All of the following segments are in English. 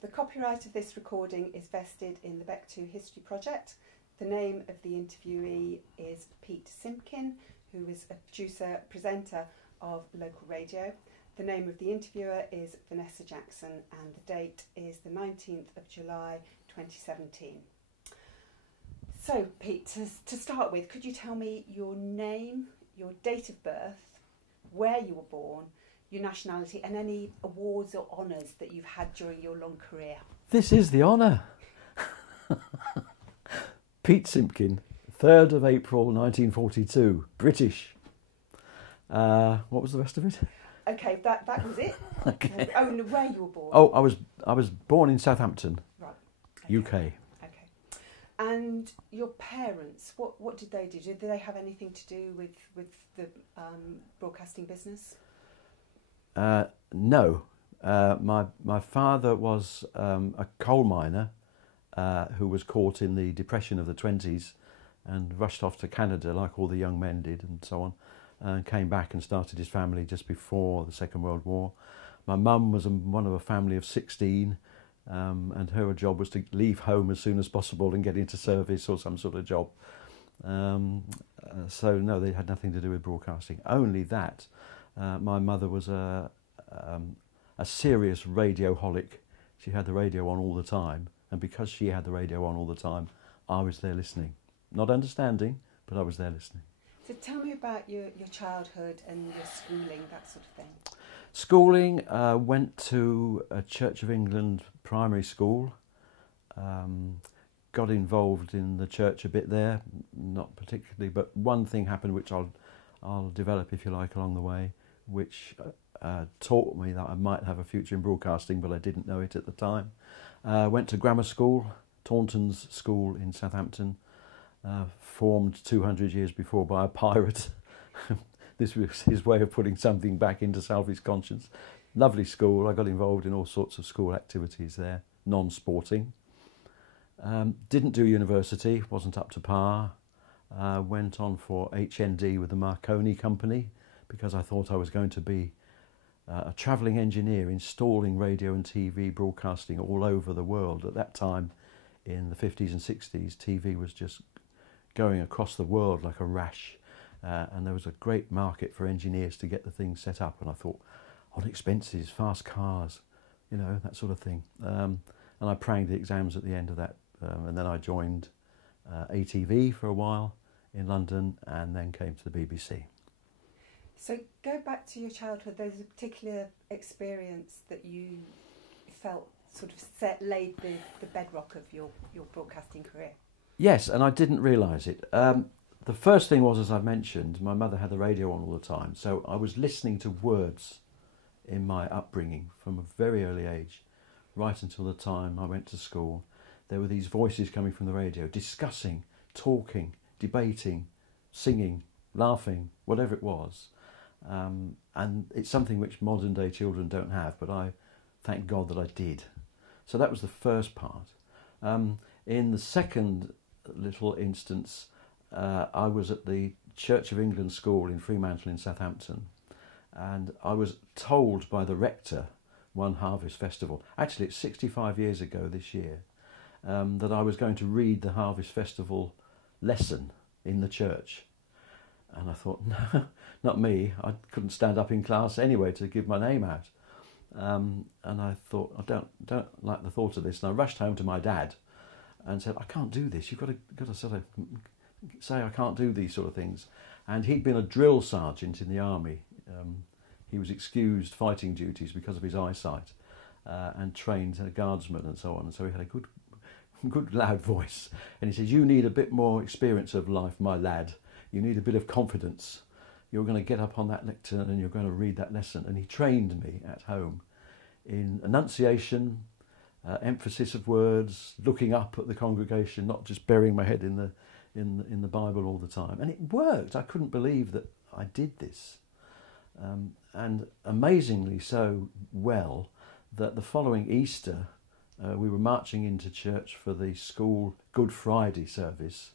The copyright of this recording is vested in the Beck2 History Project. The name of the interviewee is Pete Simpkin, who is a producer, presenter of local radio. The name of the interviewer is Vanessa Jackson, and the date is the 19th of July 2017. So, Pete, to start with, could you tell me your name, your date of birth, where you were born, your nationality, and any awards or honours that you've had during your long career? This is the honour. Pete Simpkin, 3rd of April 1942, British. What was the rest of it? Okay, that was it. Okay. Oh, and where you were born? Oh, I was born in Southampton, right. UK. Okay. And your parents, what did they do? Did they have anything to do with the broadcasting business? No. My father was a coal miner who was caught in the Depression of the 20s and rushed off to Canada like all the young men did and so on, and came back and started his family just before the Second World War. My mum was one of a family of 16, and her job was to leave home as soon as possible and get into service or some sort of job. So no, they had nothing to do with broadcasting. Only that my mother was a serious radioholic. She had the radio on all the time, and because she had the radio on all the time, I was there listening. Not understanding, but I was there listening. So tell me about your childhood and your schooling, that sort of thing. Schooling, went to a Church of England primary school. Got involved in the church a bit there, not particularly, but one thing happened which I'll develop, if you like, along the way, which taught me that I might have a future in broadcasting, but I didn't know it at the time. Went to grammar school, Taunton's School in Southampton, formed 200 years before by a pirate. This was his way of putting something back into Salvy's conscience. Lovely school. I got involved in all sorts of school activities there, non-sporting. Didn't do university, wasn't up to par. Went on for HND with the Marconi Company because I thought I was going to be a travelling engineer installing radio and TV broadcasting all over the world. At that time, in the 50s and 60s, TV was just going across the world like a rash. And there was a great market for engineers to get the thing set up. And I thought, on expenses, fast cars, that sort of thing. And I pranged the exams at the end of that. And then I joined ATV for a while in London and then came to the BBC. So go back to your childhood. There's a particular experience that you felt sort of laid the bedrock of your broadcasting career. Yes, and I didn't realise it. The first thing was, as I mentioned, my mother had the radio on all the time, so I was listening to words in my upbringing from a very early age, right until the time I went to school. There were these voices coming from the radio, discussing, talking, debating, singing, laughing, whatever it was. And it's something which modern day children don't have, but I thank God that I did. So that was the first part. In the second little instance, I was at the Church of England school in Fremantle in Southampton, and I was told by the rector one harvest festival, actually it's 65 years ago this year, that I was going to read the harvest festival lesson in the church. And I thought, no, not me. I couldn't stand up in class anyway to give my name out. And I thought, I don't like the thought of this. And I rushed home to my dad and said, I can't do this. You've got to sort of say I can't do these sort of things. And he'd been a drill sergeant in the army. He was excused fighting duties because of his eyesight, and trained a guardsman and so on. And so he had a good loud voice. And he said, you need a bit more experience of life, my lad. You need a bit of confidence. You're going to get up on that lectern and you're going to read that lesson. And he trained me at home in enunciation, emphasis of words, looking up at the congregation, not just burying my head in the Bible all the time. And it worked. I couldn't believe that I did this. And amazingly so well that the following Easter we were marching into church for the school Good Friday service.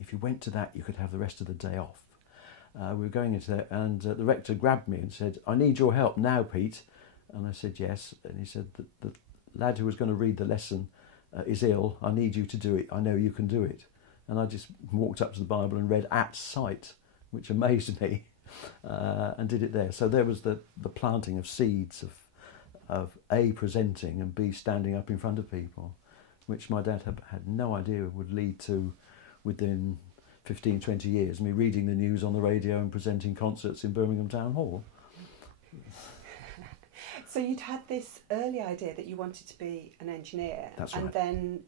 If you went to that, you could have the rest of the day off. We were going into there, and the rector grabbed me and said, I need your help now, Pete. And I said, yes. And he said, the lad who was going to read the lesson is ill. I need you to do it. I know you can do it. And I just walked up to the Bible and read at sight, which amazed me, and did it there. So there was the planting of seeds of A, presenting, and B, standing up in front of people, which my dad had no idea would lead to, within 15, 20 years, me reading the news on the radio and presenting concerts in Birmingham Town Hall. So you'd had this early idea that you wanted to be an engineer. That's right. And then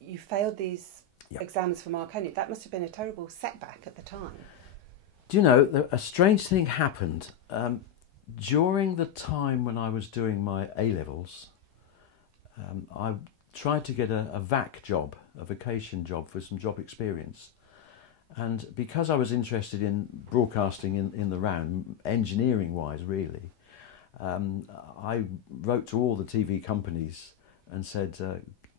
you failed these Yep. exams for Marconi. That must have been a terrible setback at the time. Do you know, a strange thing happened. During the time when I was doing my A-levels, I tried to get a VAC job, a vacation job, for some job experience. And because I was interested in broadcasting in the round, engineering-wise really, I wrote to all the TV companies and said,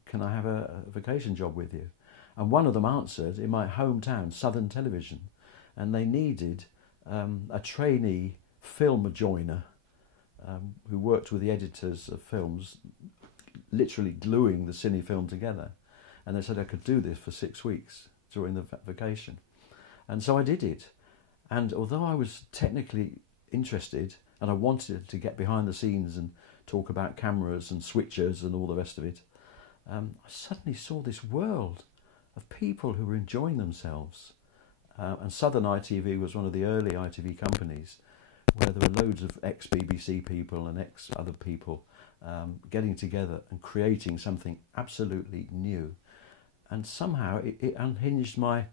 can I have a vacation job with you? And one of them answered in my hometown, Southern Television, and they needed a trainee film joiner who worked with the editors of films, literally gluing the cine film together. And they said I could do this for 6 weeks during the vacation. And so I did it. And although I was technically interested and I wanted to get behind the scenes and talk about cameras and switchers and all the rest of it, I suddenly saw this world of people who were enjoying themselves. And Southern ITV was one of the early ITV companies where there were loads of ex-BBC people and ex-other people getting together and creating something absolutely new. And somehow it unhinged my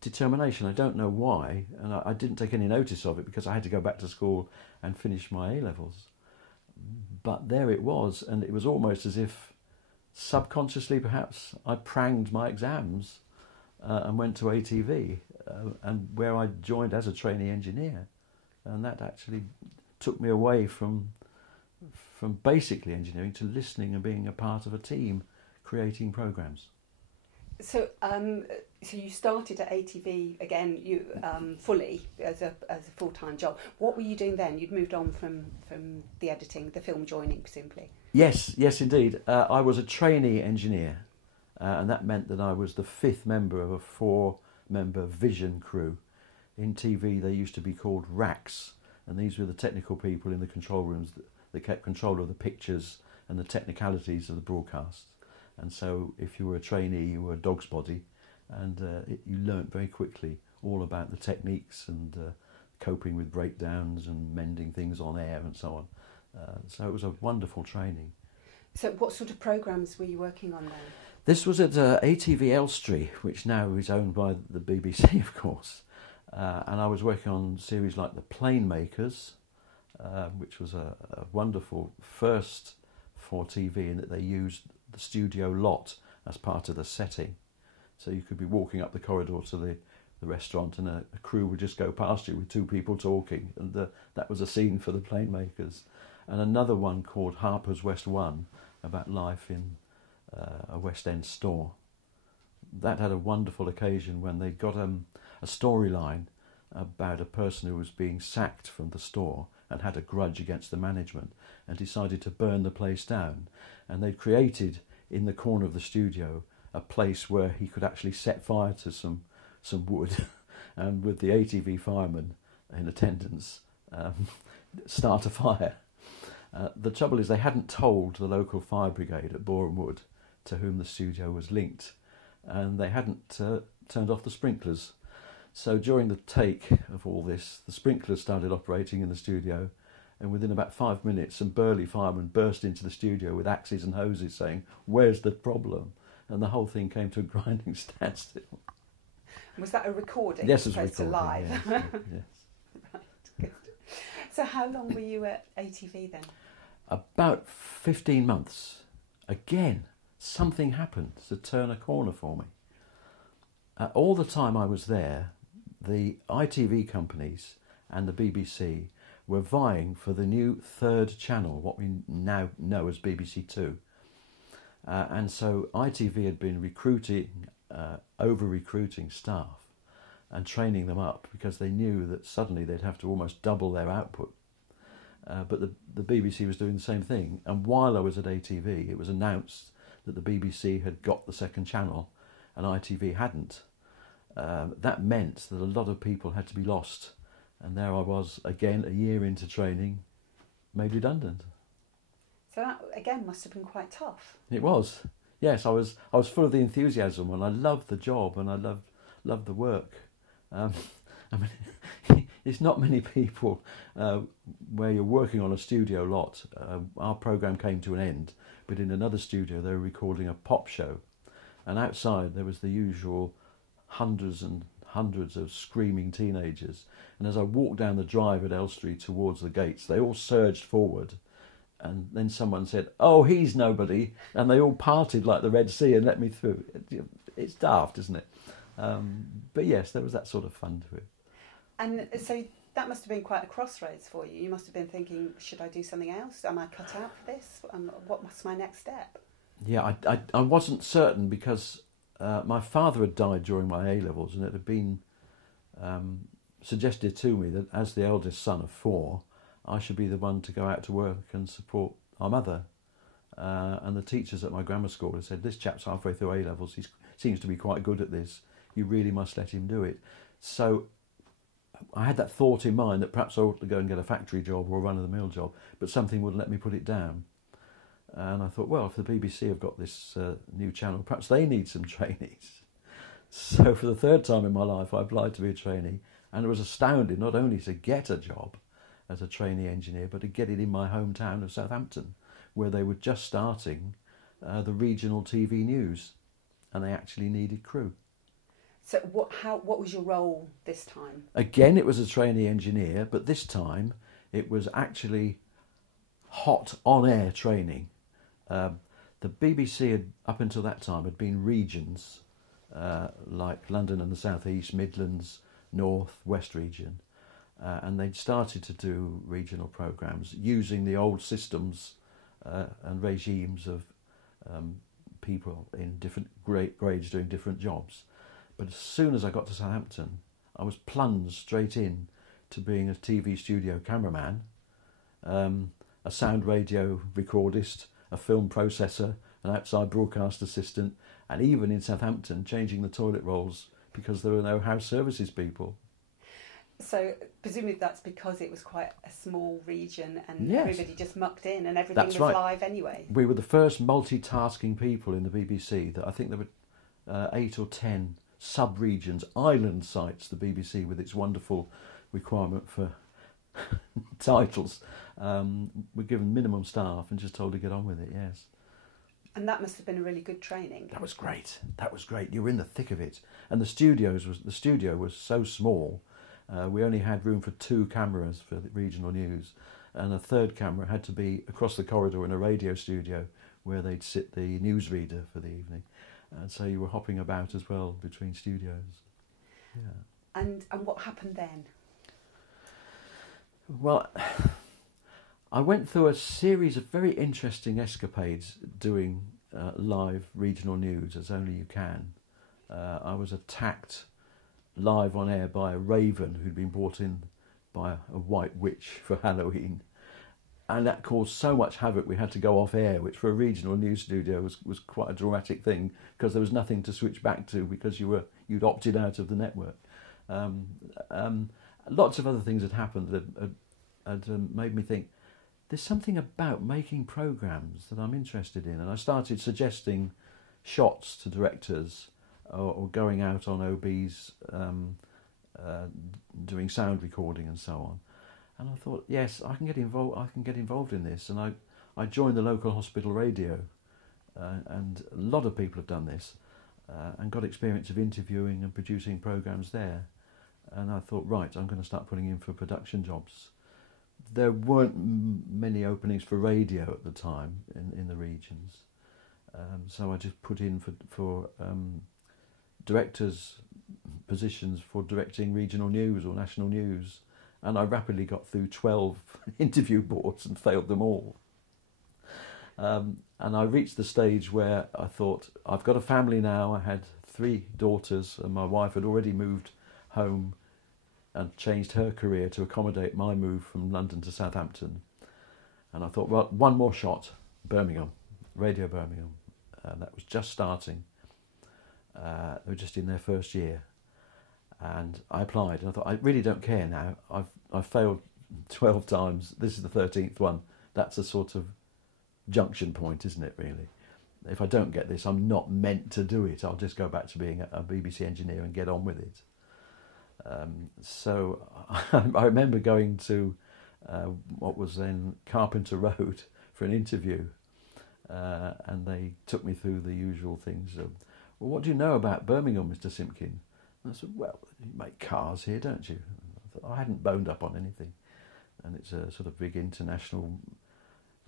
determination. I don't know why, and I didn't take any notice of it because I had to go back to school and finish my A-levels. But there it was, and it was almost as if subconsciously perhaps I pranged my exams and went to ATV, and where I joined as a trainee engineer. And that actually took me away from basically engineering to listening and being a part of a team creating programmes. So, so you started at ATV again, you fully as a full-time job. What were you doing then? You'd moved on from the editing, the film joining, presumably. Yes, indeed. I was a trainee engineer, and that meant that I was the 5th member of a 4-member vision crew. In TV, they used to be called racks, and these were the technical people in the control rooms that kept control of the pictures and the technicalities of the broadcast. And so if you were a trainee, you were a dog's body, and you learnt very quickly all about the techniques and coping with breakdowns and mending things on air and so on. So it was a wonderful training. So what sort of programmes were you working on then? This was at ATV Elstree, which now is owned by the BBC, of course. And I was working on series like The Plane Makers, which was a wonderful first for TV in that they used the studio lot as part of the setting. So you could be walking up the corridor to the restaurant and a crew would just go past you with 2 people talking, and that was a scene for The Plane Makers. And another one called Harper's West One, about life in a West End store. That had a wonderful occasion when they got a storyline about a person who was being sacked from the store and had a grudge against the management and decided to burn the place down. And they'd created in the corner of the studio a place where he could actually set fire to some wood and with the ATV firemen in attendance start a fire. The trouble is they hadn't told the local fire brigade at Boreham Wood, to whom the studio was linked, and they hadn't turned off the sprinklers. So during the take of all this, the sprinklers started operating in the studio, and within about 5 minutes some burly firemen burst into the studio with axes and hoses saying, "Where's the problem?" And the whole thing came to a grinding standstill. Was that a recording? Yes, it was opposed to recording, live. yes. Right, good. So how long were you at ATV then? About 15 months. Again, something happened to turn a corner for me. All the time I was there, the ITV companies and the BBC were vying for the new 3rd channel, what we now know as BBC Two. And so ITV had been over-recruiting staff and training them up because they knew that suddenly they'd have to almost double their output. but the BBC was doing the same thing. And while I was at ATV, it was announced that the BBC had got the second channel and ITV hadn't. That meant that a lot of people had to be lost. And there I was, again, a year into training, made redundant. So that, again, must have been quite tough. It was. Yes, I was full of the enthusiasm, and I loved the job, and I loved the work. I mean, it's not many people where you're working on a studio lot. Our programme came to an end, but in another studio they were recording a pop show, and outside there was the usual hundreds and hundreds of screaming teenagers. And as I walked down the drive at Elstree towards the gates, they all surged forward. And then someone said, "Oh, he's nobody," and they all parted like the Red Sea and let me through. It's daft, isn't it? But yes, there was that sort of fun to it. And so that must have been quite a crossroads for you. You must have been thinking, should I do something else? Am I cut out for this? What was my next step? Yeah, I wasn't certain because my father had died during my A-levels, and it had been suggested to me that as the eldest son of 4, I should be the one to go out to work and support our mother. And the teachers at my grammar school had said, "This chap's halfway through A-levels, he seems to be quite good at this. You really must let him do it." So I had that thought in mind that perhaps I ought to go and get a factory job or a run-of-the-mill job, but something wouldn't let me put it down. And I thought, well, if the BBC have got this new channel, perhaps they need some trainees. So for the third time in my life, I applied to be a trainee, and it was astounding not only to get a job as a trainee engineer, but to get it in my hometown of Southampton, where they were just starting the regional TV news, and they actually needed crew. So what was your role this time? Again, it was a trainee engineer, but this time it was actually hot on-air training. The BBC had, up until that time, had been regions like London and the South East, Midlands, North, West region. And they'd started to do regional programmes using the old systems and regimes of people in different grades doing different jobs. But as soon as I got to Southampton, I was plunged straight in to being a TV studio cameraman, a sound radio recordist, a film processor, an outside broadcast assistant, and even in Southampton changing the toilet rolls because there were no house services people. So presumably that's because it was quite a small region and yes. Everybody just mucked in and everything That's was right. live anyway. We were the first multitasking people in the BBC. That I think there were 8 or 10 sub-regions, island sites, the BBC, with its wonderful requirement for titles. We're given minimum staff and just told to get on with it, yes. And that must have been a really good training. That was great. You were in the thick of it. And the studio was so small. We only had room for 2 cameras for the regional news, and a third camera had to be across the corridor in a radio studio where they'd sit the newsreader for the evening. And so you were hopping about as well between studios. Yeah. And what happened then? Well, I went through a series of very interesting escapades doing live regional news, as only you can. I was attacked live on air by a raven who'd been brought in by a white witch for Halloween, and that caused so much havoc we had to go off air, which for a regional news studio was quite a dramatic thing because there was nothing to switch back to because you'd opted out of the network. Lots of other things had happened that had made me think there's something about making programmes that I'm interested in, and I started suggesting shots to directors or going out on OBs doing sound recording and so on. And I thought, yes, I can get involved in this. And I joined the local hospital radio, and a lot of people have done this, and got experience of interviewing and producing programmes there. And I thought, right, I'm going to start putting in for production jobs. There weren't many openings for radio at the time in the regions, so I just put in for directors' positions for directing regional news or national news, and I rapidly got through 12 interview boards and failed them all. And I reached the stage where I thought, I've got a family now. I had 3 daughters, and my wife had already moved home and changed her career to accommodate my move from London to Southampton. And I thought, well, one more shot, Birmingham, Radio Birmingham. That was just starting. They were just in their first year. And I applied, and I thought, I really don't care now. I've failed 12 times. This is the 13th one. That's a sort of junction point, isn't it, really? If I don't get this, I'm not meant to do it. I'll just go back to being a BBC engineer and get on with it. So I remember going to what was then Carpenter Road for an interview, and they took me through the usual things. Well, what do you know about Birmingham, Mr. Simpkin? And I said, well, you make cars here, don't you? I hadn't boned up on anything. And it's a sort of big international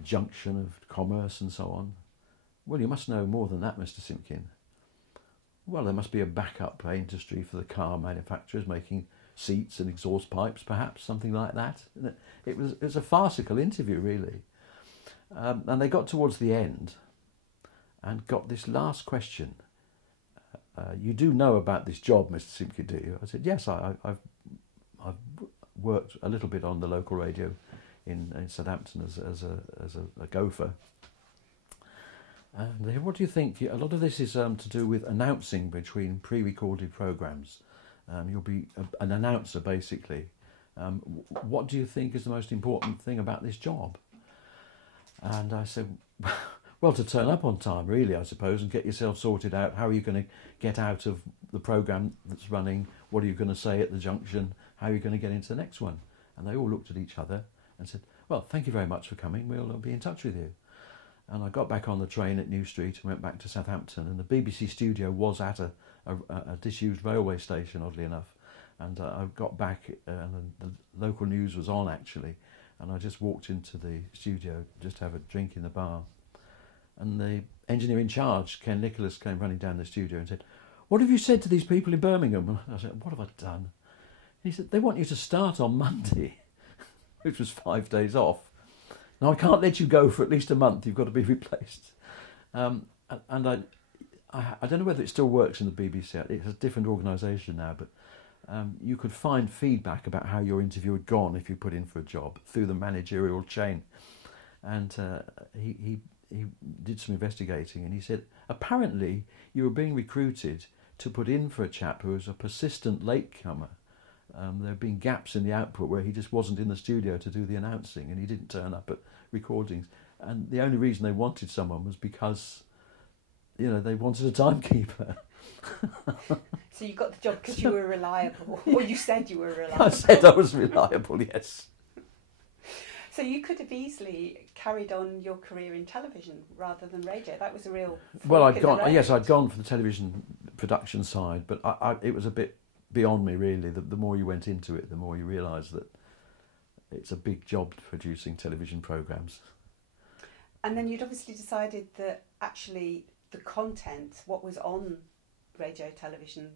junction of commerce and so on. Well, you must know more than that, Mr. Simpkin. Well, there must be a backup industry for the car manufacturers making seats and exhaust pipes, perhaps, something like that. It was a farcical interview, really. And they got towards the end and got this last question. You do know about this job, Mr. Simpkin, do you? I said, yes, I've worked a little bit on the local radio in Southampton as a gopher. And they said, what do you think? A lot of this is to do with announcing between pre-recorded programmes. You'll be an announcer, basically. What do you think is the most important thing about this job? And I said, well, to turn up on time, really, I suppose, and get yourself sorted out. How are you going to get out of the programme that's running? What are you going to say at the junction? How are you going to get into the next one? And they all looked at each other and said, well, thank you very much for coming. We'll be in touch with you. And I got back on the train at New Street and went back to Southampton. And the BBC studio was at a disused railway station, oddly enough. And I got back and the local news was on, actually. And I just walked into the studio just to have a drink in the bar. And the engineer in charge, Ken Nicholas, came running down the studio and said, what have you said to these people in Birmingham? And I said, what have I done? And he said, they want you to start on Monday, which was 5 days off. Now, I can't let you go for at least a month. You've got to be replaced. And I don't know whether it still works in the BBC. It's a different organisation now, but you could find feedback about how your interview had gone if you put in for a job through the managerial chain. And he did some investigating, and he said, apparently you were being recruited to put in for a chap who was a persistent latecomer. There had been gaps in the output where he just wasn't in the studio to do the announcing, and he didn't turn up at recordings. And the only reason they wanted someone was because, they wanted a timekeeper. So you got the job because you were reliable, or you said you were reliable. I said I was reliable, yes. So you could have easily carried on your career in television rather than radio. That was a real... Well, I'd gone for the television production side, but it was a bit beyond me, really. The more you went into it, the more you realised that it's a big job producing television programmes. And then you'd obviously decided that actually the content, what was on radio, television,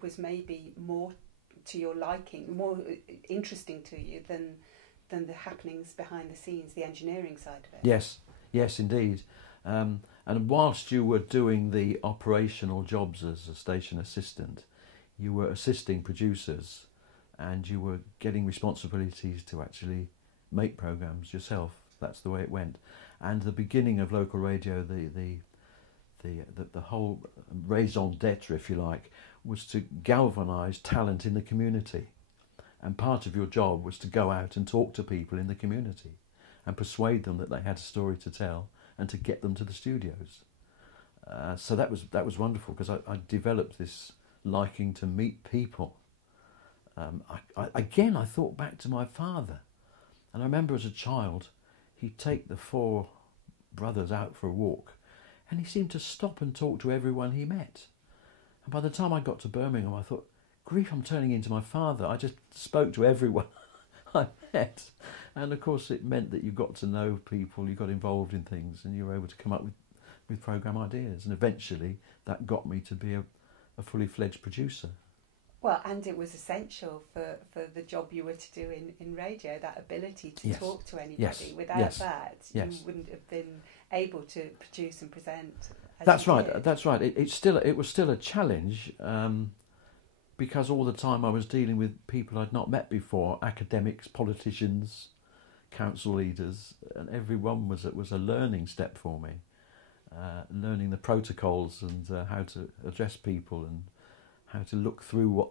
was maybe more to your liking, more interesting to you than the happenings behind the scenes, the engineering side of it. Yes, indeed. And whilst you were doing the operational jobs as a station assistant, you were assisting producers and you were getting responsibilities to actually make programmes yourself. That's the way it went. And the beginning of local radio, the whole raison d'etre, if you like, was to galvanise talent in the community. And part of your job was to go out and talk to people in the community and persuade them that they had a story to tell and to get them to the studios. So that was wonderful, because I developed this liking to meet people. I thought back to my father, and I remember as a child he'd take the 4 brothers out for a walk, and he seemed to stop and talk to everyone he met. And by the time I got to Birmingham, I thought, grief, I'm turning into my father. I just spoke to everyone I met. And of course it meant that you got to know people, you got involved in things, and you were able to come up with programme ideas. And eventually that got me to be a fully fledged producer. Well, and it was essential for the job you were to do in radio, that ability to talk to anybody. Yes. Without that, you wouldn't have been able to produce and present. That's right. It was still a challenge, because all the time I was dealing with people I'd not met before, academics, politicians, council leaders, and everyone was a learning step for me. Learning the protocols and how to address people and how to look through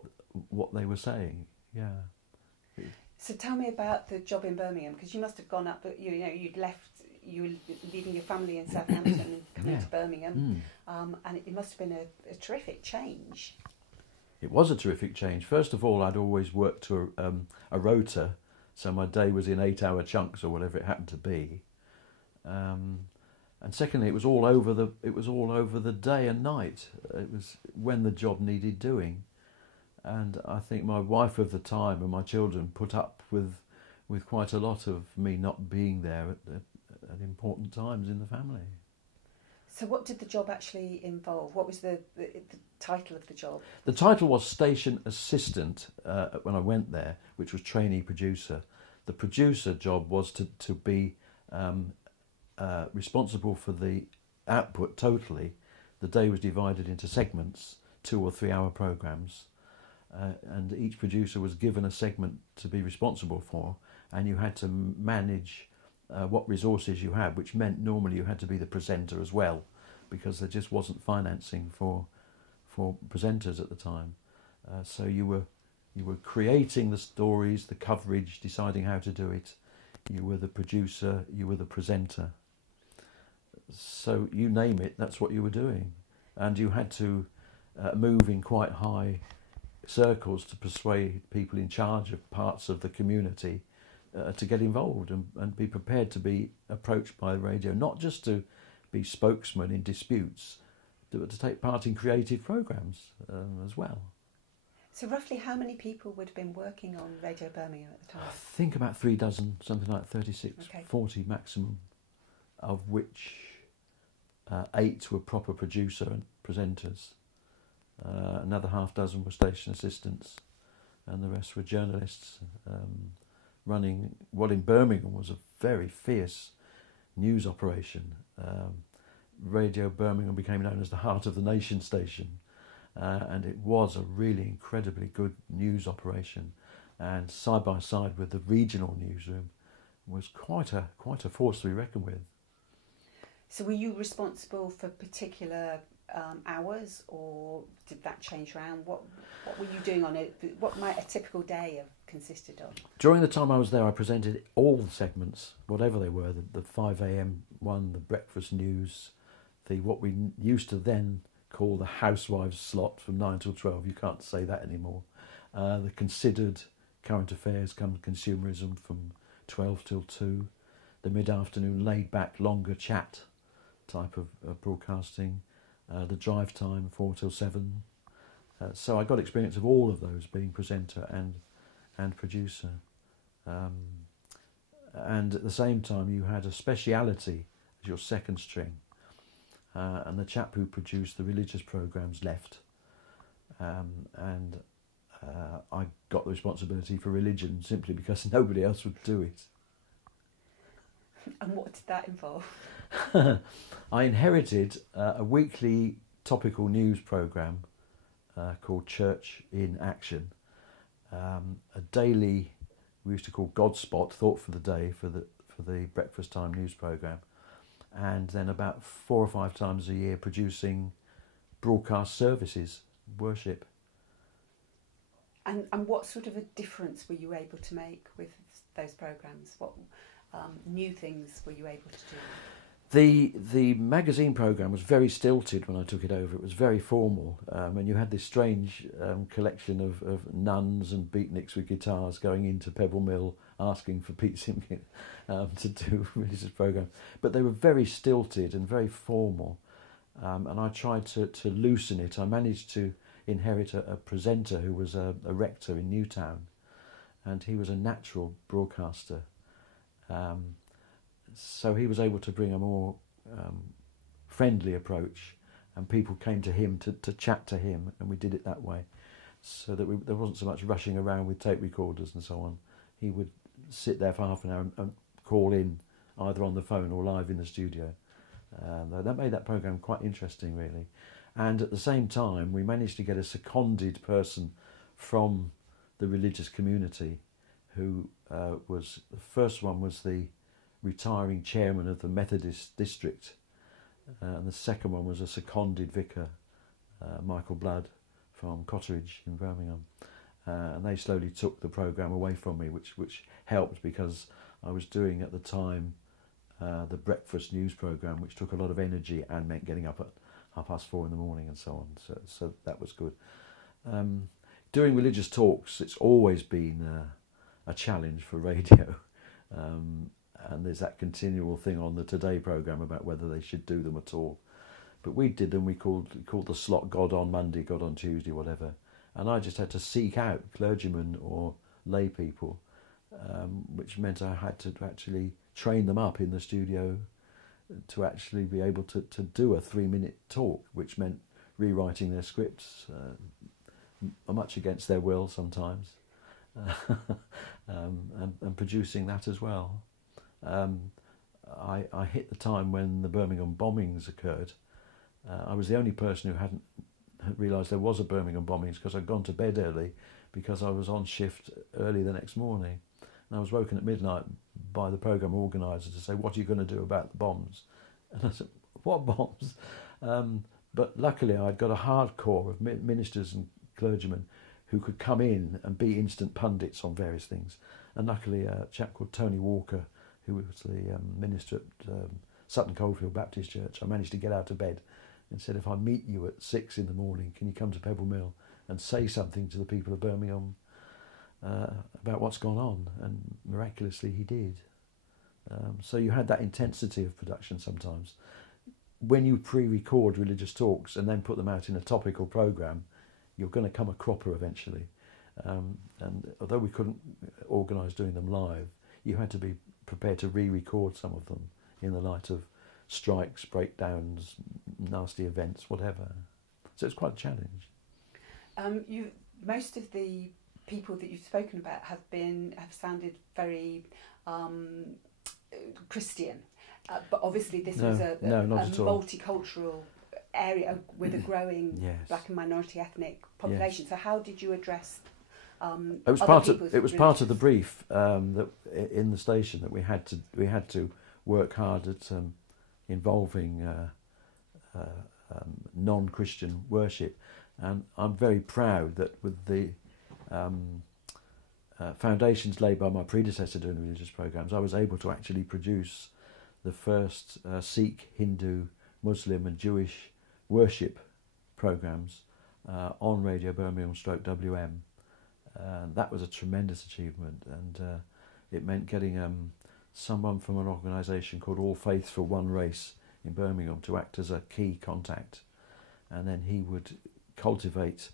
what they were saying. Yeah. So tell me about the job in Birmingham, because you must have gone up. You know, you were leaving your family in Southampton and coming to Birmingham, and it must have been a terrific change. It was a terrific change. First of all, I'd always worked to a rota, so my day was in 8-hour chunks or whatever it happened to be. And secondly, it was all over the day and night. It was when the job needed doing, and I think my wife of the time and my children put up with quite a lot of me not being there at important times in the family. So what did the job actually involve? What was the title of the job? The title was Station Assistant when I went there, which was Trainee Producer. The producer job was to be responsible for the output totally. The day was divided into segments, 2 or 3 hour programmes, and each producer was given a segment to be responsible for, and you had to manage what resources you had, which meant normally you had to be the presenter as well, because there just wasn't financing for presenters at the time. So you were creating the stories, the coverage, deciding how to do it. You were the producer, you were the presenter. So you name it, that's what you were doing. And you had to move in quite high circles to persuade people in charge of parts of the community to get involved and be prepared to be approached by the radio, not just to be spokesman in disputes, but to take part in creative programmes as well. So roughly how many people would have been working on Radio Birmingham at the time? I think about 3 dozen, something like 36, okay. 40 maximum, of which 8 were proper producer and presenters. Another half dozen were station assistants, and the rest were journalists running what in Birmingham was a very fierce news operation. Radio Birmingham became known as the Heart of the Nation station, and it was a really incredibly good news operation, and side by side with the regional newsroom was quite a force to be reckoned with. So were you responsible for particular hours, or did that change around? What were you doing on it? What might a typical day have consisted of? During the time I was there, I presented all the segments, whatever they were, the 5 a.m. one, the breakfast news, what we used to then call the housewives slot from 9 till 12. You can't say that anymore. The considered current affairs, consumerism from 12 till 2. The mid-afternoon laid-back, longer chat type of broadcasting. The drive time, 4 till 7. So I got experience of all of those, being presenter and producer. And at the same time, you had a speciality as your second string. And the chap who produced the religious programmes left. And I got the responsibility for religion simply because nobody else would do it. And what did that involve? I inherited a weekly topical news programme called Church in Action, a daily, we used to call Godspot, Thought for the Day, for the breakfast time news programme, and then about 4 or 5 times a year producing broadcast services, worship. And what sort of a difference were you able to make with those programmes? What new things were you able to do? The magazine programme was very stilted when I took it over. It was very formal, and you had this strange collection of nuns and beatniks with guitars going into Pebble Mill asking for Pete Simpkin to do a religious programme. But they were very stilted and very formal, and I tried to loosen it. I managed to inherit a presenter who was a rector in Newtown, and he was a natural broadcaster. So he was able to bring a more friendly approach, and people came to him to chat to him, and we did it that way, so that there wasn't so much rushing around with tape recorders and so on. He would sit there for half an hour and call in, either on the phone or live in the studio. That made that programme quite interesting, really. And at the same time, we managed to get a seconded person from the religious community who was the first one was the retiring chairman of the Methodist district, and the second one was a seconded vicar, Michael Blood from Cotteridge in Birmingham, and they slowly took the programme away from me, which helped because I was doing at the time the breakfast news programme, which took a lot of energy and meant getting up at 4:30 in the morning and so on. So that was good. Doing religious talks, it's always been a challenge for radio. And there's that continual thing on the Today programme about whether they should do them at all. But we did them. We called the slot God on Monday, God on Tuesday, whatever. And I just had to seek out clergymen or lay people, which meant I had to actually train them up in the studio to actually be able to do a 3-minute talk, which meant rewriting their scripts, much against their will sometimes, and producing that as well. I hit the time when the Birmingham bombings occurred. I was the only person who hadn't realised there was a Birmingham bombings because I'd gone to bed early because I was on shift early the next morning. And I was woken at midnight by the programme organiser to say, "What are you going to do about the bombs?" And I said, "What bombs?" But luckily I'd got a hardcore of ministers and clergymen who could come in and be instant pundits on various things. And luckily a chap called Tony Walker, who was the minister at Sutton Coldfield Baptist Church, I managed to get out of bed and said, "If I meet you at 6 in the morning, can you come to Pebble Mill and say something to the people of Birmingham about what's gone on?" And miraculously he did. So you had that intensity of production sometimes. When you pre-record religious talks and then put them out in a topical programme, you're going to come a cropper eventually. And although we couldn't organise doing them live, you had to be prepared to re-record some of them in the light of strikes, breakdowns, nasty events, whatever. So it's quite a challenge. Most of the people that you've spoken about have sounded very Christian, but obviously this was a multicultural area with a growing black and minority ethnic population. Yes. So how did you address it was part of the brief that in the station that we had to work hard at involving non-Christian worship, and I'm very proud that with the foundations laid by my predecessor doing religious programs, I was able to actually produce the first Sikh, Hindu, Muslim and Jewish worship programs on Radio Birmingham / WM. That was a tremendous achievement, and it meant getting someone from an organisation called All Faiths for One Race in Birmingham to act as a key contact, and then he would cultivate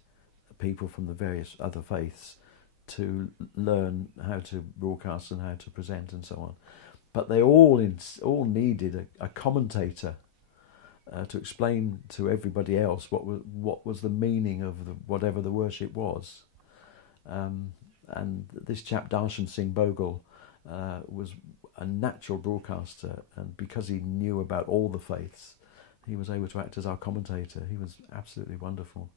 people from the various other faiths to learn how to broadcast and how to present and so on. But they all needed a commentator to explain to everybody else what was the meaning of whatever the worship was. And this chap Darshan Singh Bogle was a natural broadcaster, and because he knew about all the faiths, he was able to act as our commentator. He was absolutely wonderful.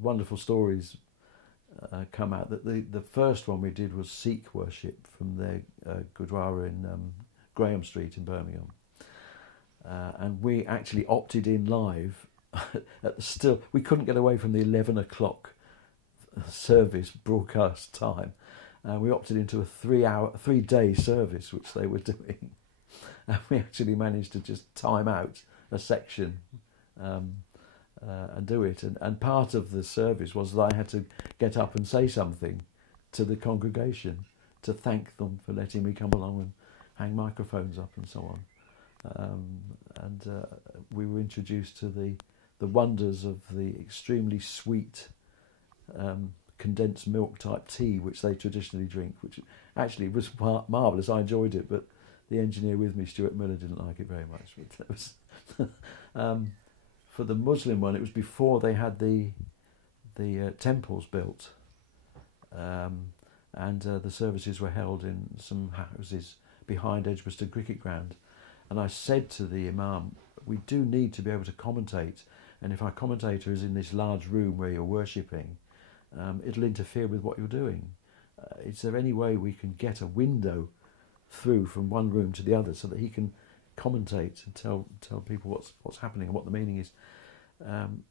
Wonderful stories come out. That the first one we did was Sikh worship from their Gurdwara in Graham Street in Birmingham, and we actually opted in live. We couldn't get away from the 11 o'clock service broadcast time, and we opted into a 3-day service which they were doing, and we actually managed to just time out a section and do it, and part of the service was that I had to get up and say something to the congregation to thank them for letting me come along and hang microphones up and so on, and we were introduced to the wonders of the extremely sweet condensed milk type tea which they traditionally drink, which actually was marvellous. I enjoyed it, but the engineer with me, Stuart Miller, didn't like it very much. But that was for the Muslim one, it was before they had the temples built, and the services were held in some houses behind Edgbaston Cricket Ground. And I said to the Imam, we do need to be able to commentate, and if our commentator is in this large room where you're worshipping, it'll interfere with what you're doing. is there any way we can get a window through from one room to the other so that he can commentate and tell people what's happening and what the meaning is.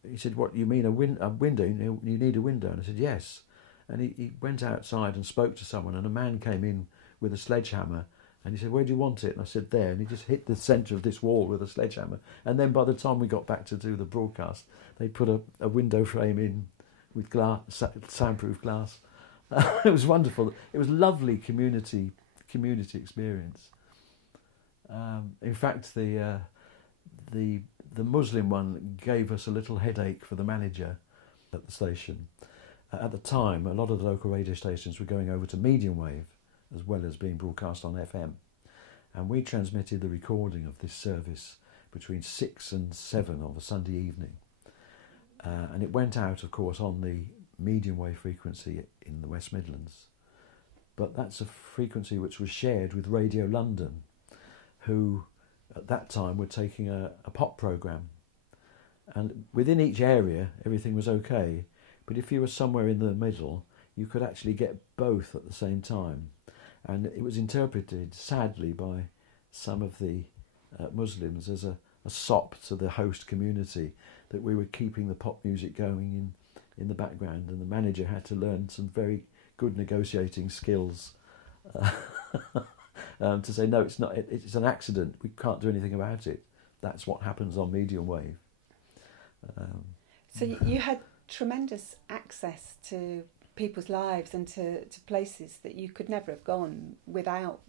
He said, "What, you mean a window? You need a window?" And I said, "Yes." And he went outside and spoke to someone, and a man came in with a sledgehammer, and he said, "Where do you want it?" And I said, "There." And he just hit the centre of this wall with a sledgehammer. And then by the time we got back to do the broadcast, they put a window frame in with glass, soundproof glass. It was wonderful. It was lovely community experience. In fact, the Muslim one gave us a little headache for the manager at the station. At the time, a lot of the local radio stations were going over to medium wave as well as being broadcast on FM. And we transmitted the recording of this service between 6 and 7 of a Sunday evening. And it went out, of course, on the medium wave frequency in the West Midlands. But that's a frequency which was shared with Radio London, who at that time were taking a pop programme. And within each area, everything was okay. But if you were somewhere in the middle, you could actually get both at the same time. And it was interpreted, sadly, by some of the Muslims as a sop to the host community that we were keeping the pop music going in the background, and the manager had to learn some very good negotiating skills to say, no, it's not. It's an accident. We can't do anything about it. That's what happens on medium wave. So you had tremendous access to people's lives and to places that you could never have gone without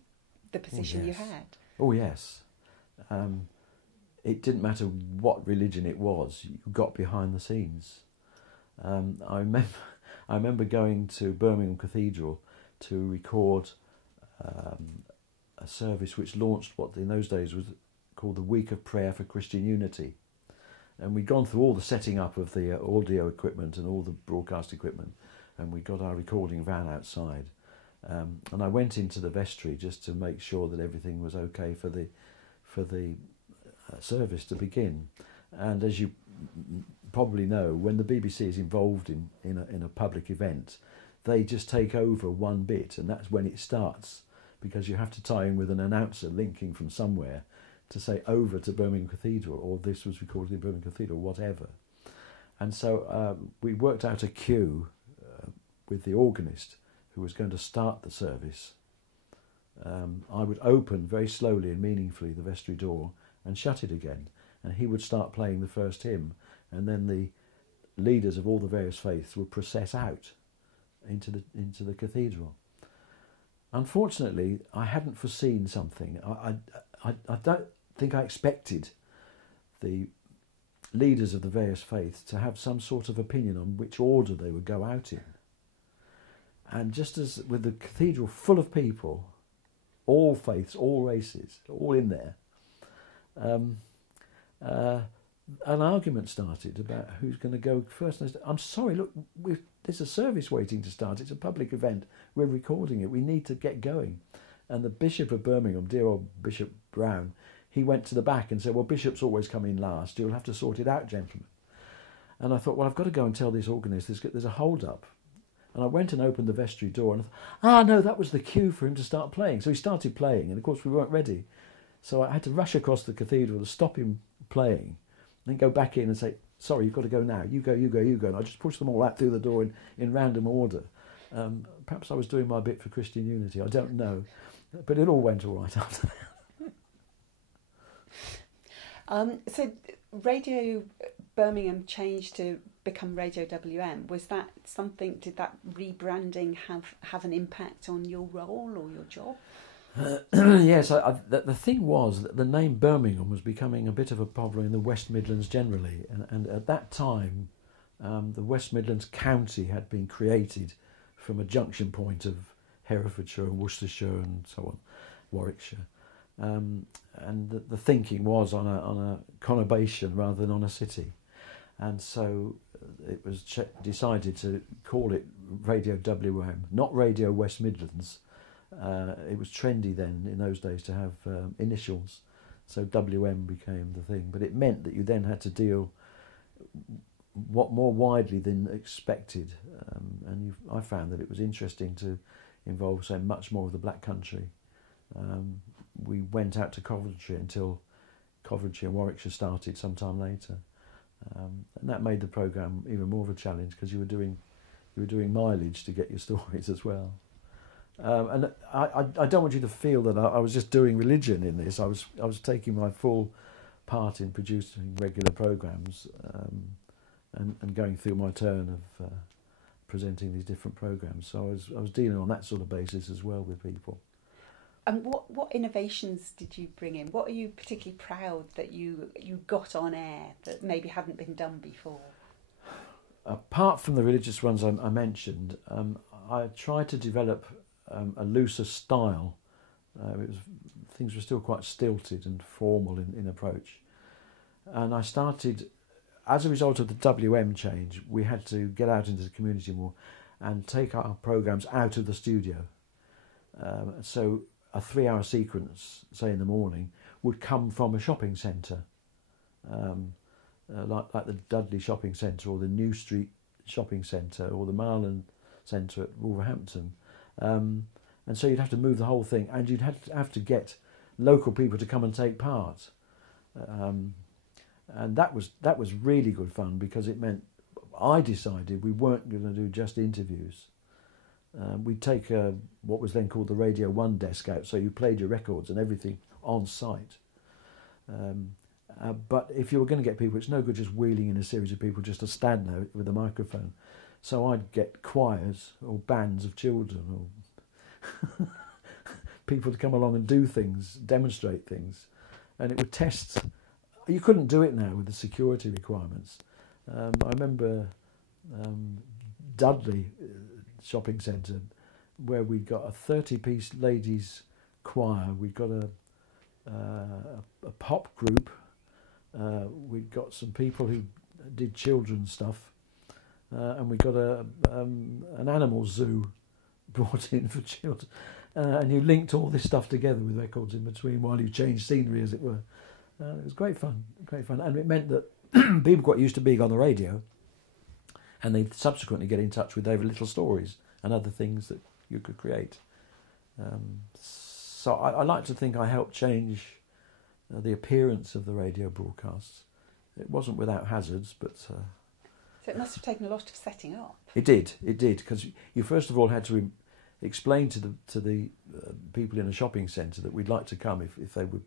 the position you had. Oh, yes. It didn't matter what religion it was, you got behind the scenes. I remember going to Birmingham Cathedral to record a service which launched what in those days was called the Week of Prayer for Christian Unity. And we'd gone through all the setting up of the audio equipment and all the broadcast equipment, and we got our recording van outside. And I went into the vestry just to make sure that everything was okay for the service to begin. And as you probably know, when the BBC is involved in a public event, they just take over one bit, and that's when it starts, because you have to tie in with an announcer linking from somewhere to say over to Birmingham Cathedral, or this was recorded in Birmingham Cathedral, whatever. And so we worked out a cue with the organist who was going to start the service. I would open very slowly and meaningfully the vestry door and shut it again, and he would start playing the first hymn, and then the leaders of all the various faiths would process out into the cathedral. Unfortunately, I hadn't foreseen something. I don't think I expected the leaders of the various faiths to have some sort of opinion on which order they would go out in. And just as with the cathedral full of people, all faiths, all races, all in there, an argument started about who's going to go first. And I said, I'm sorry, look, there's a service waiting to start. It's a public event. We're recording it. We need to get going. And the Bishop of Birmingham, dear old Bishop Brown, he went to the back and said, well, bishops always come in last. You'll have to sort it out, gentlemen. And I thought, well, I've got to go and tell this organist there's a hold-up. And I went and opened the vestry door and I thought, no, that was the cue for him to start playing. So he started playing, and of course we weren't ready. So I had to rush across the cathedral to stop him playing, then go back in and say, sorry, you've got to go now. You go, you go, you go. And I just pushed them all out through the door in random order. Perhaps I was doing my bit for Christian unity. I don't know. But it all went all right after that. So Radio Birmingham changed to become Radio WM. Was that something, did that rebranding have an impact on your role or your job? Yes, the thing was that the name Birmingham was becoming a bit of a problem in the West Midlands generally, and at that time the West Midlands county had been created from a junction point of Herefordshire and Worcestershire and so on, Warwickshire, and the thinking was on a conurbation rather than on a city, and so it was decided to call it Radio WM, not Radio West Midlands. It was trendy then in those days to have initials, so WM became the thing. But it meant that you then had to deal more widely than expected, and I found that it was interesting to involved, say, much more of the Black Country. We went out to Coventry until Coventry and Warwickshire started sometime later, and that made the programme even more of a challenge because you were doing mileage to get your stories as well. And I don't want you to feel that I was just doing religion in this. I was taking my full part in producing regular programmes and going through my turn of presenting these different programmes. So I was dealing on that sort of basis as well with people. And what innovations did you bring in? What are you particularly proud that you got on air that maybe hadn't been done before? Apart from the religious ones I mentioned, I tried to develop a looser style. Things were still quite stilted and formal in approach. And I started, as a result of the WM change, we had to get out into the community more and take our programmes out of the studio. So a 3-hour sequence, say in the morning, would come from a shopping centre, like the Dudley Shopping Centre or the New Street Shopping Centre or the Marland Centre at Wolverhampton. And so you'd have to move the whole thing, and you'd have to get local people to come and take part. And that was really good fun because it meant I decided we weren't going to do just interviews. We'd take what was then called the Radio 1 desk out, so you played your records and everything on site. But if you were going to get people, it's no good just wheeling in a series of people just to stand there with a microphone. So I'd get choirs or bands of children or people to come along and do things, demonstrate things. And it would test. You couldn't do it now with the security requirements. I remember Dudley Shopping Centre, where we'd got a 30-piece ladies choir, we'd got a pop group, we'd got some people who did children's stuff, and we got an animal zoo brought in for children, and you linked all this stuff together with records in between while you changed scenery, as it were. It was great fun, and it meant that people got used to being on the radio, and they'd subsequently get in touch with their little stories and other things that you could create. So I like to think I helped change the appearance of the radio broadcasts. It wasn't without hazards, but... So it must have taken a lot of setting up. It did, because you first of all had to explain to the people in a shopping centre that we'd like to come if they would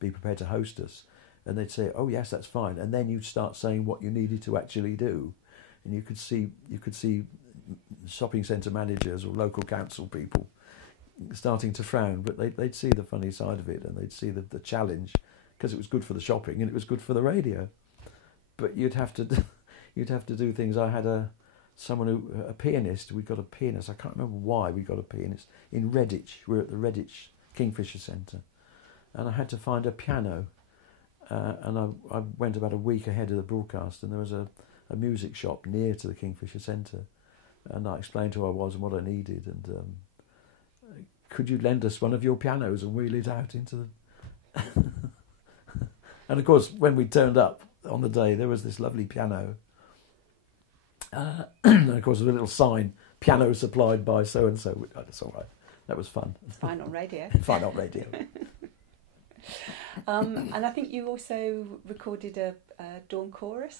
be prepared to host us, and they'd say, "Oh yes, that's fine," and then you'd start saying what you needed to actually do, and you could see shopping centre managers or local council people starting to frown, but they'd see the funny side of it, and they'd see the challenge, because it was good for the shopping and it was good for the radio. But you'd have to do things. I had a pianist. We got a pianist. I can't remember why we got a pianist in Redditch. We were at the Redditch Kingfisher Centre, and I had to find a piano. And I went about a week ahead of the broadcast, and there was a music shop near to the Kingfisher Centre, and I explained who I was and what I needed, and could you lend us one of your pianos and wheel it out into the... And of course, when we turned up on the day, there was this lovely piano, and of course a little sign, "Piano supplied by so-and-so." That's all right. That was fun. Fine on radio. Fine on radio. And I think you also recorded a dawn chorus.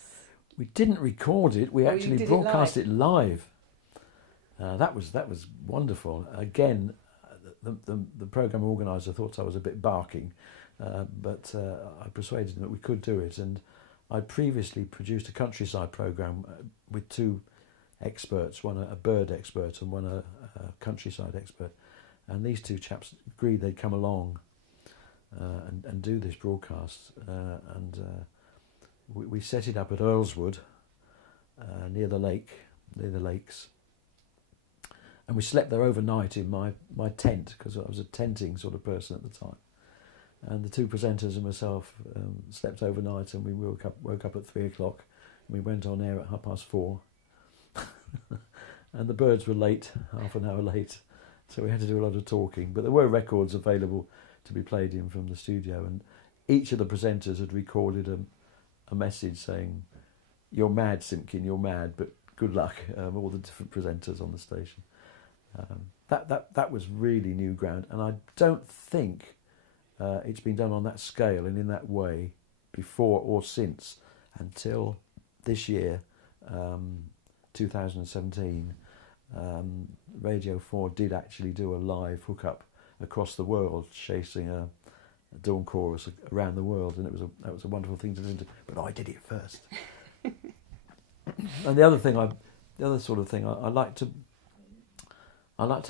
We didn't record it. We actually broadcast it live. That was wonderful. Again, the programme organiser thought I was a bit barking, but I persuaded them that we could do it. And I'd previously produced a countryside programme with two experts, one a bird expert and one a countryside expert. And these two chaps agreed they'd come along and do this broadcast. We set it up at Earlswood, near the lakes. And we slept there overnight in my tent, because I was a tenting sort of person at the time. And the two presenters and myself slept overnight, and we woke up at 3 o'clock. And we went on air at 4:30. And the birds were late, half an hour late, so we had to do a lot of talking. But there were records available to be played in from the studio, and each of the presenters had recorded a message saying, "You're mad, Simpkin, you're mad, but good luck," all the different presenters on the station. that was really new ground, and I don't think it's been done on that scale and in that way before or since until this year, 2017. Radio 4 did actually do a live hookup across the world, chasing a dawn chorus around the world, and that was a wonderful thing to do. But I did it first. And the other sort of thing, I like to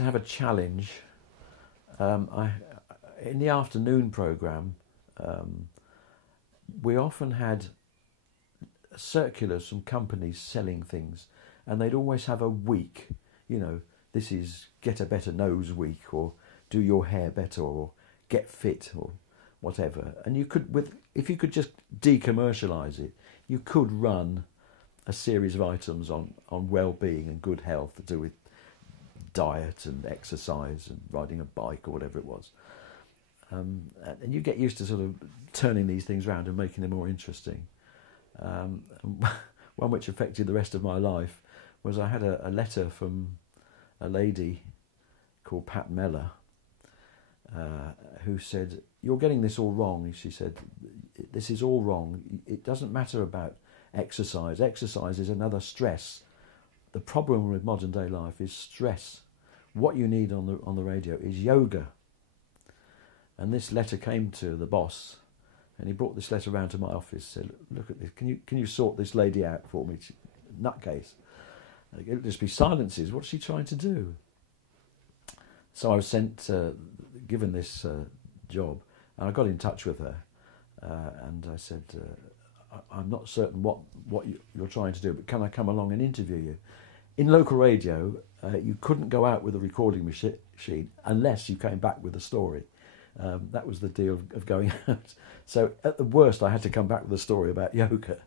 have a challenge. In the afternoon programme, we often had circulars from companies selling things, and they'd always have a week. This is Get a Better Nose Week, or Do Your Hair Better, or Get Fit, or whatever. And if you could just decommercialise it, you could run a series of items on well-being and good health to do with diet and exercise and riding a bike or whatever it was. And you get used to sort of turning these things around and making them more interesting. One which affected the rest of my life was I had a letter from a lady called Pat Meller, who said, "You're getting this all wrong." She said, "This is all wrong. It doesn't matter about exercise. Exercise is another stress. The problem with modern day life is stress. What you need on the radio is yoga." And this letter came to the boss, and he brought this letter round to my office. Said, "Look at this. Can you sort this lady out for me? Nutcase. It'll just be silences. What's she trying to do?" So I was given this job, and I got in touch with her, and I said, "I'm not certain what you're trying to do, but can I come along and interview you?" In local radio, you couldn't go out with a recording machine unless you came back with a story. That was the deal of going out. So at the worst, I had to come back with a story about yoga.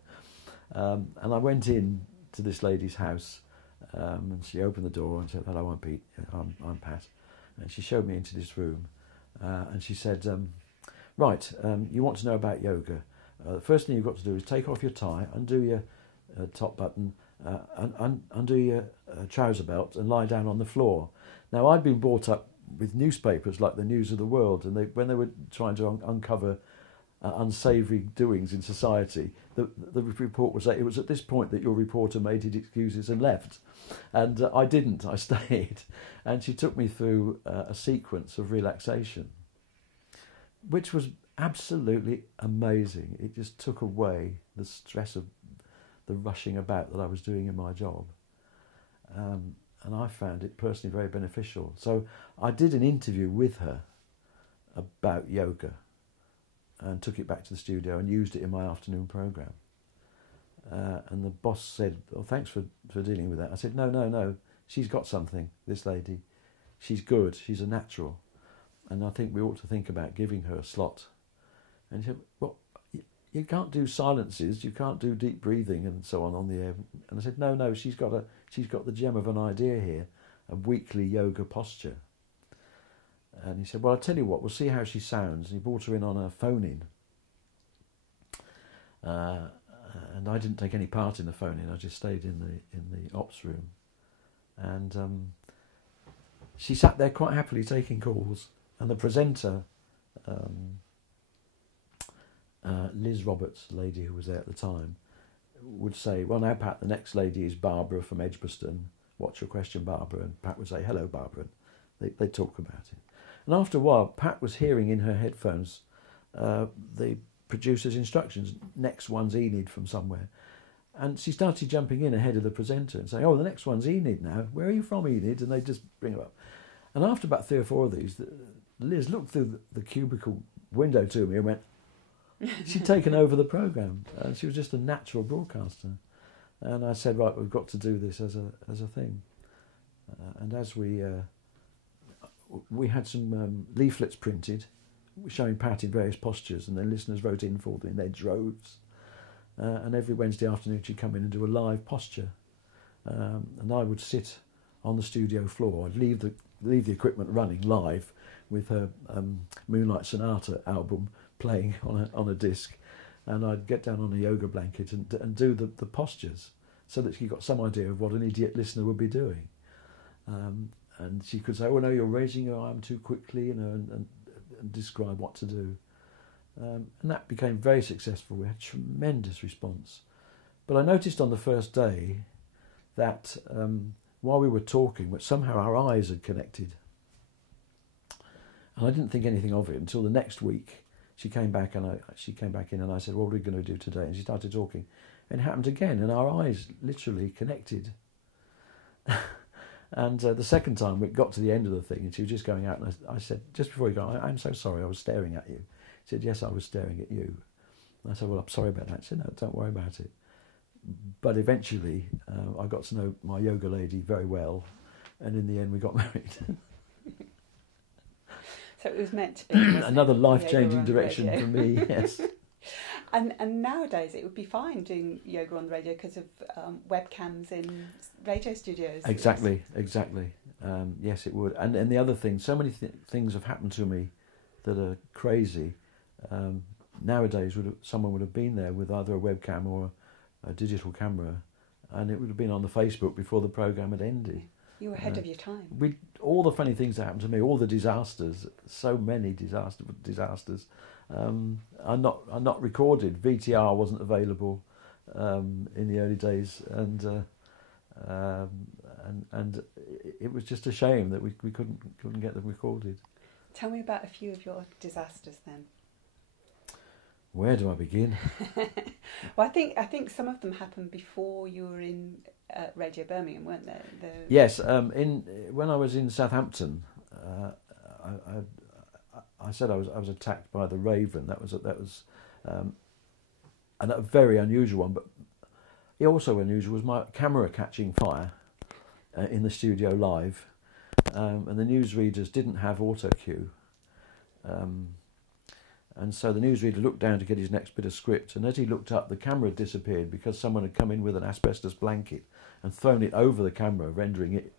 And I went in to this lady's house, and she opened the door and said, "Hello, I'm Pete. I'm Pat." And she showed me into this room, and she said, "Right, you want to know about yoga. The first thing you've got to do is take off your tie, undo your top button, undo your trouser belt, and lie down on the floor." Now, I'd been brought up with newspapers like the News of the World, and when they were trying to uncover unsavoury doings in society, the report was that it was at this point that your reporter made his excuses and left. And I didn't, I stayed. And she took me through a sequence of relaxation, which was absolutely amazing. It just took away the stress of the rushing about that I was doing in my job. And I found it personally very beneficial. So I did an interview with her about yoga and took it back to the studio and used it in my afternoon programme. And the boss said, "Oh, thanks for dealing with that." I said, No, she's got something, this lady. She's good, she's a natural. And I think we ought to think about giving her a slot. And he said, "Well, you can't do silences, you can't do deep breathing and so on the air." And I said, No, she's got the gem of an idea here, a weekly yoga posture. And he said, "Well, I'll tell you what, we'll see how she sounds." And he brought her in on a phone-in. And I didn't take any part in the phone-in, I just stayed in the ops room. And she sat there quite happily taking calls. And the presenter, Liz Roberts, the lady who was there at the time, would say, "Well, now, Pat, the next lady is Barbara from Edgbaston. What's your question, Barbara?" And Pat would say, "Hello, Barbara." They'd talk about it. And after a while, Pat was hearing in her headphones the producer's instructions. Next one's Enid from somewhere. And she started jumping in ahead of the presenter and saying, "Oh, the next one's Enid now. Where are you from, Enid?" And they'd just bring her up. And after about 3 or 4 of these, Liz looked through the cubicle window to me and went, she'd taken over the programme, and she was just a natural broadcaster. And I said, "Right, we've got to do this as a thing." And as we had some leaflets printed showing Pat in various postures, and then listeners wrote in for them in their droves. And every Wednesday afternoon she'd come in and do a live posture. And I would sit on the studio floor. I'd leave the equipment running live with her Moonlight Sonata album playing on a disc, and I'd get down on a yoga blanket and do the postures so that she got some idea of what an idiot listener would be doing. and she could say, "Oh no, you're raising your arm too quickly," and describe what to do. And that became very successful. We had tremendous response. But I noticed on the first day that while we were talking, somehow our eyes had connected. And I didn't think anything of it until the next week. She came back in and I said, "What are we going to do today?" And she started talking. And it happened again, and our eyes literally connected. And the second time we got to the end of the thing, and she was just going out, and I said, "Just before you go, I'm so sorry, I was staring at you." She said, "Yes, I was staring at you." And I said, "Well, I'm sorry about that." She said, "No, don't worry about it." But eventually, I got to know my yoga lady very well, and in the end, we got married. So it was meant to be. Another life-changing direction for me, yes. And nowadays it would be fine doing yoga on the radio because of webcams in radio studios. Exactly. Yes, it would. And the other thing, so many things have happened to me that are crazy. Nowadays, someone would have been there with either a webcam or a digital camera, and it would have been on the Facebook before the programme had ended. You were ahead of your time. All the funny things that happened to me, all the disasters, so many disasters, are not recorded. VTR wasn't available in the early days, and it was just a shame that we couldn't get them recorded. Tell me about a few of your disasters then. Where do I begin? Well, I think some of them happened before you were in Radio Birmingham, weren't they? Yes. When I was in Southampton, I said I was attacked by the Raven. That was a very unusual one. But also unusual was my camera catching fire in the studio live, and the newsreaders didn't have auto cue. And so the newsreader looked down to get his next bit of script, and as he looked up, the camera had disappeared because someone had come in with an asbestos blanket and thrown it over the camera, rendering it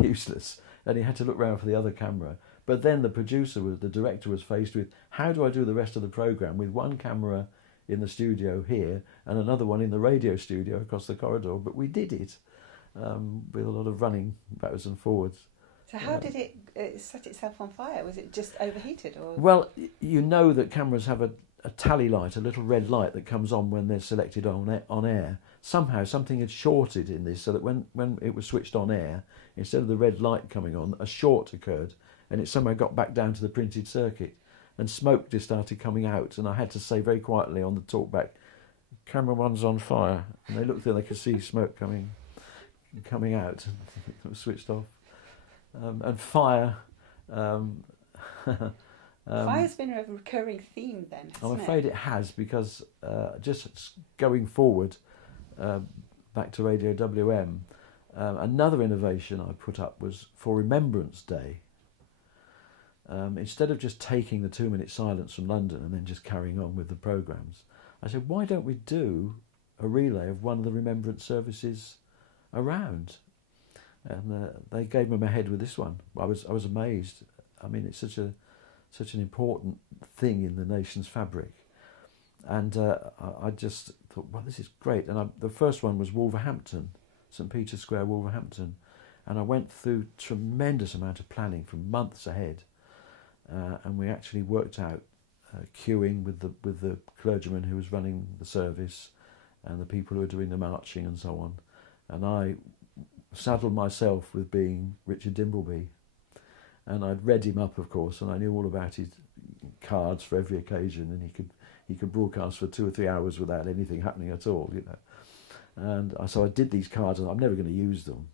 useless. And he had to look round for the other camera. But then the director was faced with, how do I do the rest of the programme with one camera in the studio here and another one in the radio studio across the corridor? But we did it with a lot of running backwards and forwards. So how did it set itself on fire? Was it just overheated? Or? Well, you know that cameras have a tally light, a little red light that comes on when they're selected on air. Somehow something had shorted in this, so that when it was switched on air, instead of the red light coming on, a short occurred, and it somehow got back down to the printed circuit, and smoke just started coming out, and I had to say very quietly on the talkback, "Camera one's on fire," and they looked there, they could see smoke coming out, and it was switched off. And fire. Fire's been a recurring theme then, hasn't it? I'm afraid it has, because just going forward, back to Radio WM, another innovation I put up was for Remembrance Day. Instead of just taking the 2-minute silence from London and then just carrying on with the programmes, I said, why don't we do a relay of one of the remembrance services around? And they gave me my head with this one. I was amazed. I mean, it's such an important thing in the nation's fabric, and I just thought, well, this is great. And the first one was Wolverhampton, St Peter's Square, Wolverhampton, and I went through tremendous amount of planning from months ahead, and we actually worked out queuing with the clergyman who was running the service, and the people who were doing the marching and so on, and I saddled myself with being Richard Dimbleby, and I'd read him up, of course, and I knew all about his cards for every occasion, and he could broadcast for 2 or 3 hours without anything happening at all, you know. And so I did these cards, and I'm never going to use them.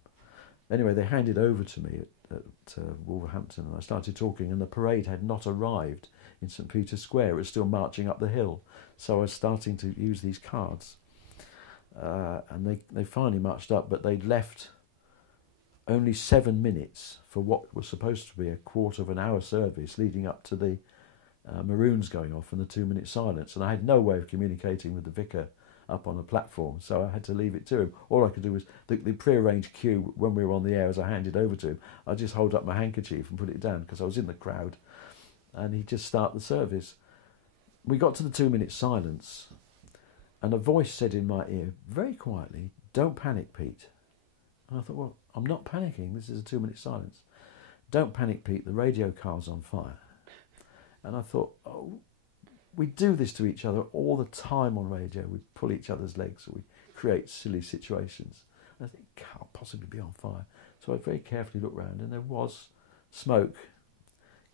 Anyway, they handed over to me at Wolverhampton, and I started talking, and the parade had not arrived in St Peter's Square. It was still marching up the hill, so I was starting to use these cards, and they finally marched up, but they'd left only 7 minutes for what was supposed to be a quarter of an hour service leading up to the Maroons going off and the 2-minute silence. And I had no way of communicating with the vicar up on the platform, so I had to leave it to him. All I could do was, the pre-arranged cue when we were on the air, as I handed over to him, I'd just hold up my handkerchief and put it down because I was in the crowd, and he'd just start the service. We got to the 2-minute silence, and a voice said in my ear, very quietly, "Don't panic, Pete." And I thought, well, I'm not panicking. This is a 2-minute silence. Don't panic, Pete. The radio car's on fire. And I thought, oh, we do this to each other all the time on radio. We pull each other's legs, or we create silly situations. And I think, it can't possibly be on fire. So I very carefully looked round, and there was smoke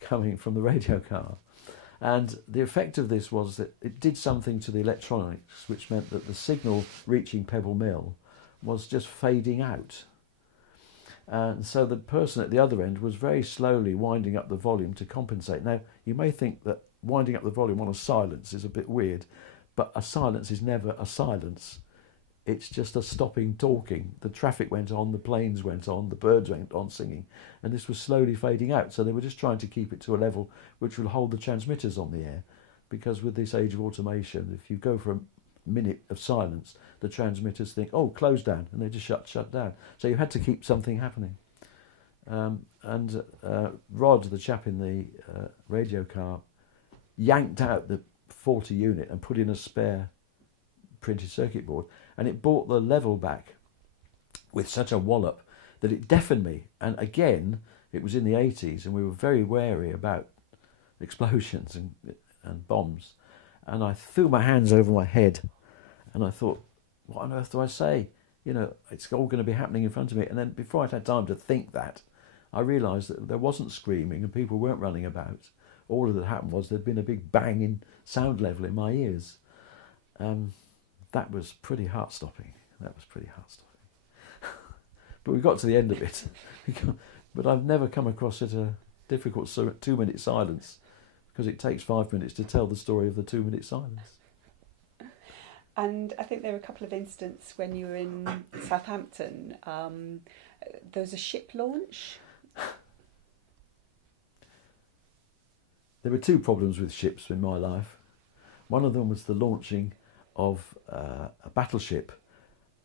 coming from the radio car. And the effect of this was that it did something to the electronics, which meant that the signal reaching Pebble Mill was just fading out. And so the person at the other end was very slowly winding up the volume to compensate. Now, you may think that winding up the volume on a silence is a bit weird, but a silence is never a silence. It's just a stopping talking. The traffic went on, the planes went on, the birds went on singing, and this was slowly fading out. So they were just trying to keep it to a level which will hold the transmitters on the air, because with this age of automation, if you go for a minute of silence, the transmitters think, oh, close down, and they just shut down. So you had to keep something happening. Rod, the chap in the radio car, yanked out the 40 unit and put in a spare printed circuit board, and it brought the level back with such a wallop that it deafened me. And again, it was in the 80s, and we were very wary about explosions and bombs. And I threw my hands over my head, and I thought, what on earth do I say? You know, it's all going to be happening in front of me. And then before I'd had time to think that, I realised that there wasn't screaming and people weren't running about. All that had happened was there'd been a big bang in sound level in my ears. That was pretty heart-stopping. But we got to the end of it. But I've never come across such a difficult 2-minute silence, because it takes 5 minutes to tell the story of the 2-minute silence. And I think there were a couple of instances when you were in Southampton. There was a ship launch. There were two problems with ships in my life. One of them was the launching of a battleship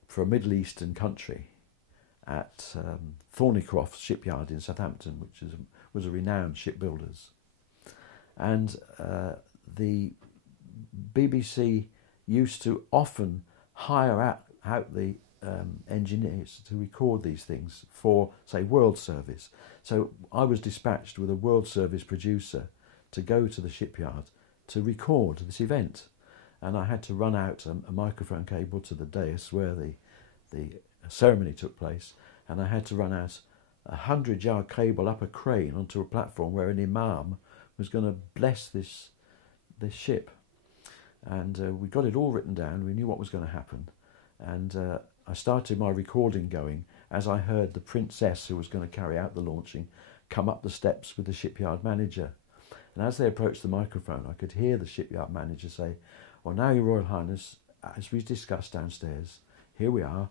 for a Middle Eastern country at Thornycroft shipyard in Southampton, which was a renowned shipbuilders. And the BBC used to often hire out the engineers to record these things for, say, World Service. So I was dispatched with a World Service producer to go to the shipyard to record this event. And I had to run out a microphone cable to the dais where the ceremony took place, and I had to run out a 100-yard cable up a crane onto a platform where an imam was going to bless this ship. And we got it all written down. We knew what was going to happen. And I started my recording going as I heard the princess who was going to carry out the launching come up the steps with the shipyard manager. And as they approached the microphone, I could hear the shipyard manager say, "Well, now, Your Royal Highness, as we discussed downstairs, here we are.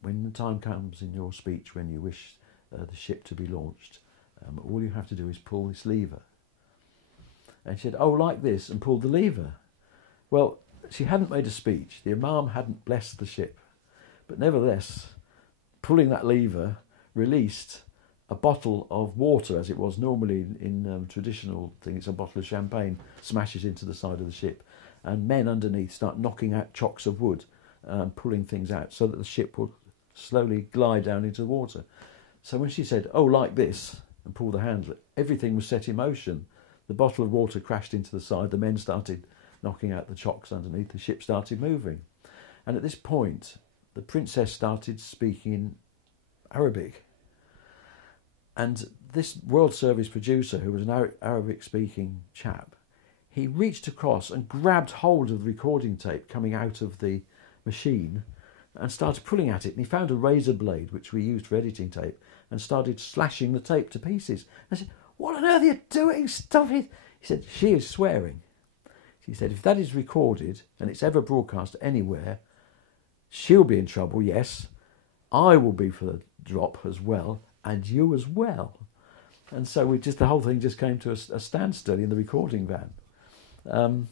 When the time comes in your speech when you wish the ship to be launched, all you have to do is pull this lever." And she said, "Oh, like this," and pulled the lever. Well, she hadn't made a speech. The Imam hadn't blessed the ship. But nevertheless, pulling that lever released a bottle of water, as it was normally in traditional thing. It's a bottle of champagne, smashes into the side of the ship. And men underneath start knocking out chocks of wood, pulling things out so that the ship would slowly glide down into the water. So when she said, "Oh, like this," and pulled the handle, everything was set in motion. The bottle of water crashed into the side, the men started knocking out the chocks underneath, the ship started moving. And at this point, the princess started speaking Arabic. And this World Service producer, who was an Arabic-speaking chap, he reached across and grabbed hold of the recording tape coming out of the machine and started pulling at it. And he found a razor blade, which we used for editing tape, and started slashing the tape to pieces. I said, "What on earth are you doing? Stop it." He said, "She is swearing." He said, "If that is recorded and it's ever broadcast anywhere, she'll be in trouble, yes. I will be for the drop as well, and you as well." And so the whole thing just came to a standstill in the recording van.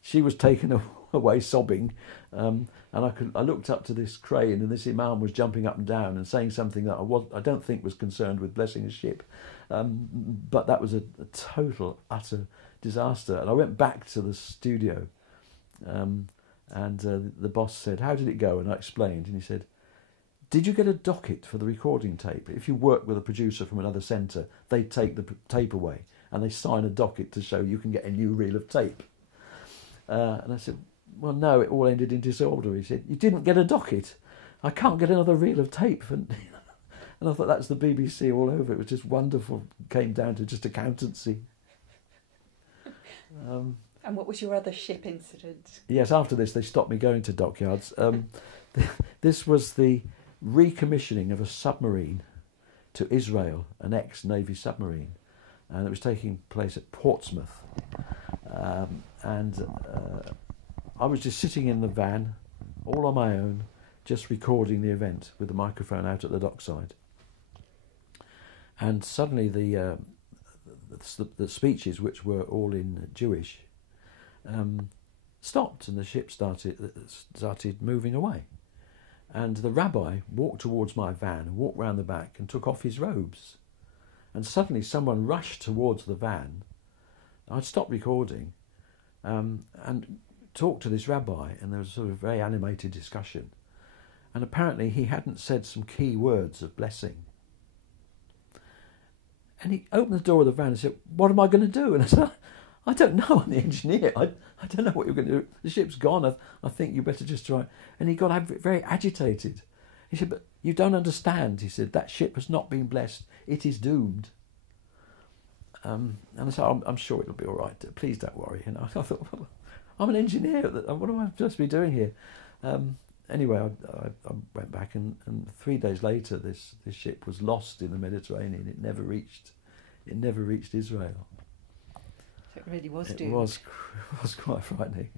She was taken away sobbing, and I looked up to this crane, and this imam was jumping up and down and saying something that I don't think was concerned with blessing a ship, but that was a total, utter disaster. And I went back to the studio, and the boss said, "How did it go?" And I explained, and he said, did you get a docket for the recording tape? If you work with a producer from another centre, they take the tape away and they sign a docket to show you can get a new reel of tape. And I said, well, no, it all ended in disorder. He said, you didn't get a docket. I can't get another reel of tape. And I thought, that's the BBC all over. It was just wonderful. It came down to just accountancy. And what was your other ship incident? Yes, after this, they stopped me going to dockyards. This was the recommissioning of a submarine to Israel, an ex-Navy submarine. And it was taking place at Portsmouth. I was just sitting in the van, all on my own, just recording the event with the microphone out at the dockside. And suddenly the speeches, which were all in Jewish, stopped, and the ship started moving away. And the rabbi walked towards my van, walked round the back and took off his robes. And suddenly someone rushed towards the van. I'd stopped recording and talked to this rabbi, and there was a sort of very animated discussion. And apparently he hadn't said some key words of blessing. And he opened the door of the van and said, what am I going to do? And I said, I don't know, I'm the engineer. I don't know what you're going to do. The ship's gone. I think you better just try. And he got very agitated. He said, but you don't understand. He said, that ship has not been blessed. It is doomed. And I said, I'm sure it'll be all right. Please don't worry. And I thought, well, I'm an engineer. What am I supposed to be doing here? Anyway, I went back, and 3 days later, this ship was lost in the Mediterranean. It never reached Israel. So it really was doomed. It was quite frightening.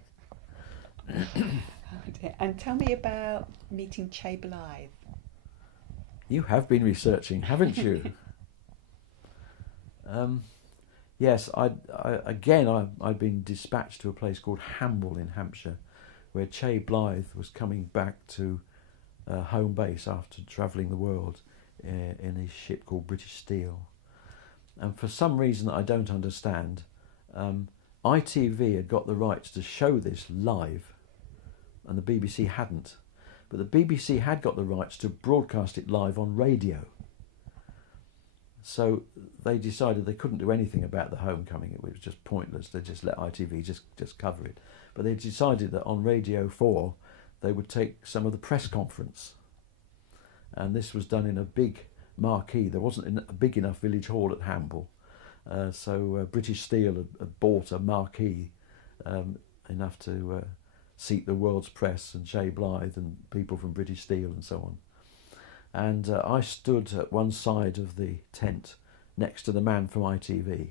Oh dear. And tell me about meeting Che Blythe. You have been researching, haven't you? Yes, I'd been dispatched to a place called Hamble in Hampshire, where Che Blythe was coming back to home base after travelling the world in his ship called British Steel. And for some reason I don't understand, ITV had got the rights to show this live, and the BBC hadn't. But the BBC had got the rights to broadcast it live on radio. So they decided they couldn't do anything about the homecoming. It was just pointless. They just let ITV just cover it. But they decided that on Radio 4 they would take some of the press conference. And this was done in a big marquee. There wasn't a big enough village hall at Hamble. So British Steel had bought a marquee enough to seat the world's press and Che Blythe and people from British Steel and so on. And I stood at one side of the tent next to the man from ITV.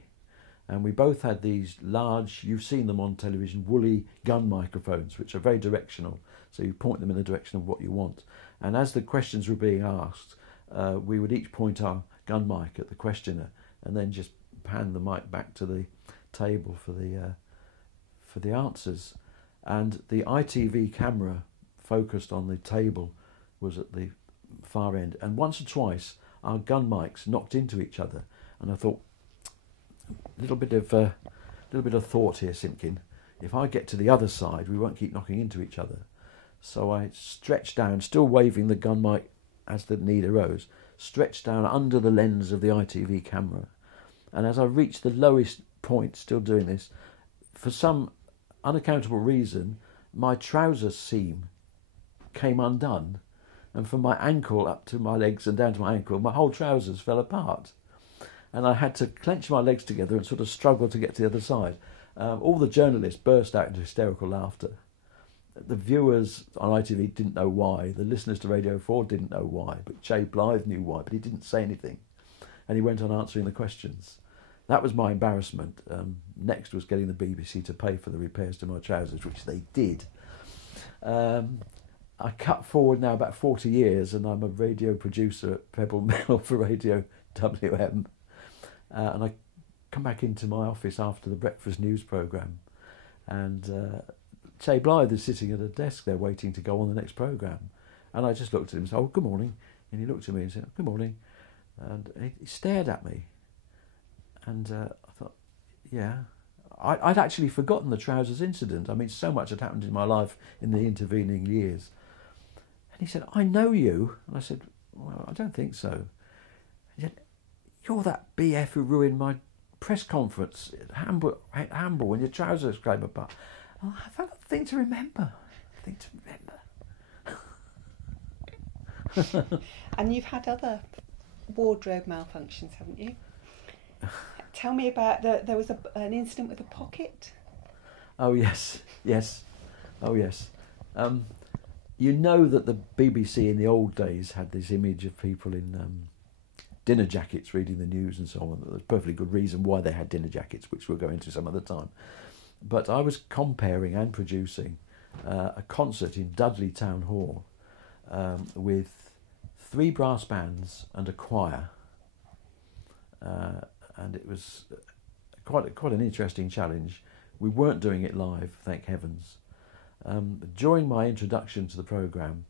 And we both had these large, you've seen them on television, woolly gun microphones, which are very directional. So you point them in the direction of what you want. And as the questions were being asked, we would each point our gun mic at the questioner and then just pan the mic back to the table for the answers. And the ITV camera focused on the table was at the far end, and once or twice our gun mics knocked into each other, and I thought, a little bit of thought here, Simpkin. If I get to the other side, we won't keep knocking into each other. So I stretched down, still waving the gun mic as the need arose, stretched down under the lens of the ITV camera, and as I reached the lowest point, still doing this, for some unaccountable reason, my trouser seam came undone. And from my ankle up to my legs and down to my ankle, my whole trousers fell apart. And I had to clench my legs together and sort of struggle to get to the other side. All the journalists burst out into hysterical laughter. The viewers on ITV didn't know why. The listeners to Radio 4 didn't know why. But Che Blythe knew why, but he didn't say anything. And he went on answering the questions. That was my embarrassment. Next was getting the BBC to pay for the repairs to my trousers, which they did. I cut forward now about 40 years, and I'm a radio producer at Pebble Mill for Radio WM. And I come back into my office after the breakfast news programme, and Che Blythe is sitting at a desk there waiting to go on the next programme. And I just looked at him and said, oh, good morning. And he looked at me and said, good morning. And he stared at me. And I thought, yeah. I'd actually forgotten the trousers incident. I mean, so much had happened in my life in the intervening years. And he said, "I know you." And I said, "Well, I don't think so." He said, "You're that BF who ruined my press conference at Hamble when your trousers came apart." Oh, I've got a thing to remember. And you've had other wardrobe malfunctions, haven't you? Tell me about there was an incident with a pocket. Oh yes. Oh yes. You know that the BBC in the old days had this image of people in dinner jackets reading the news and so on. There's a perfectly good reason why they had dinner jackets, which we'll go into some other time. But I was comparing and producing a concert in Dudley Town Hall with 3 brass bands and a choir, and it was quite an interesting challenge. We weren't doing it live, thank heavens. During my introduction to the programme,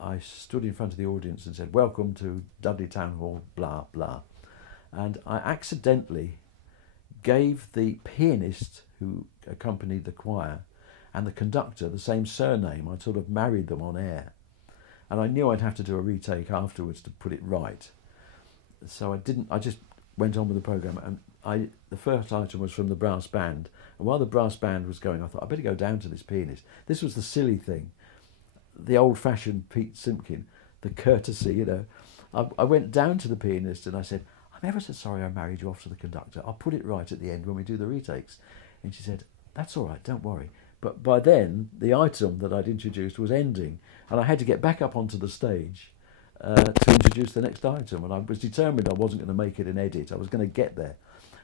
I stood in front of the audience and said, "Welcome to Dudley Town Hall, blah, blah." And I accidentally gave the pianist who accompanied the choir and the conductor the same surname. I sort of married them on air. And I knew I'd have to do a retake afterwards to put it right. So I didn't. I just went on with the programme. And the first item was from the brass band. And while the brass band was going, I thought, I better go down to this pianist. This was the silly thing. The old-fashioned Pete Simpkin, the courtesy, you know. I went down to the pianist and I said, "I'm ever so sorry I married you off to the conductor. I'll put it right at the end when we do the retakes." And she said, "That's all right, don't worry." But by then, the item that I'd introduced was ending, and I had to get back up onto the stage to introduce the next item. And I was determined I wasn't going to make it an edit. I was going to get there.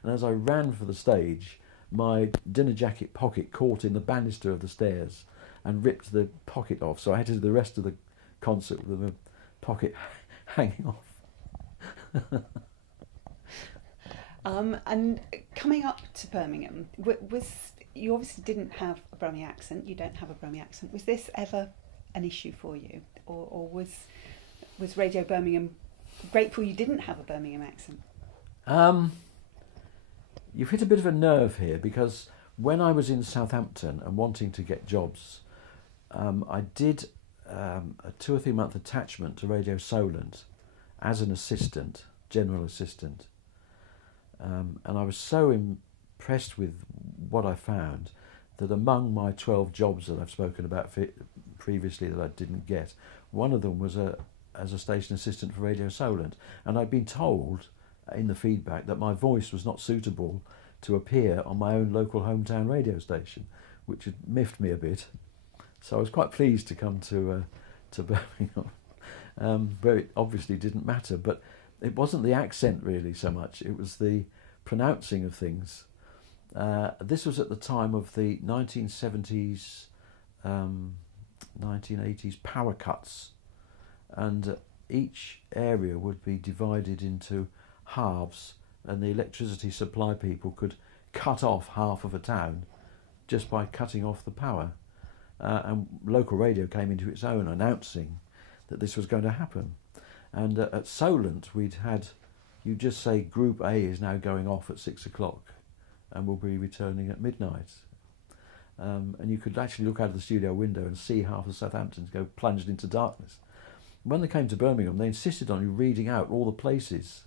And as I ran for the stage, my dinner jacket pocket caught in the banister of the stairs and ripped the pocket off. So I had to do the rest of the concert with the pocket hanging off. And coming up to Birmingham, you obviously didn't have a Brummie accent. You don't have a Brummie accent. Was this ever an issue for you, or was Radio Birmingham grateful you didn't have a Birmingham accent? You've hit a bit of a nerve here, because when I was in Southampton and wanting to get jobs, I did a 2 or 3 month attachment to Radio Solent as an assistant, general assistant. And I was so impressed with what I found that among my 12 jobs that I've spoken about previously that I didn't get, one of them was as a station assistant for Radio Solent. And I'd been told in the feedback that my voice was not suitable to appear on my own local hometown radio station, which had miffed me a bit. So I was quite pleased to come to Birmingham, where it obviously didn't matter. But it wasn't the accent really so much, it was the pronouncing of things. This was at the time of the 1970s, 1980s power cuts, and each area would be divided into halves, and the electricity supply people could cut off half of a town just by cutting off the power. And local radio came into its own, announcing that this was going to happen. And at Solent, we'd had, you just say Group A is now going off at 6 o'clock and will be returning at midnight. And you could actually look out of the studio window and see half of Southampton go plunged into darkness. When they came to Birmingham, they insisted on you reading out all the places.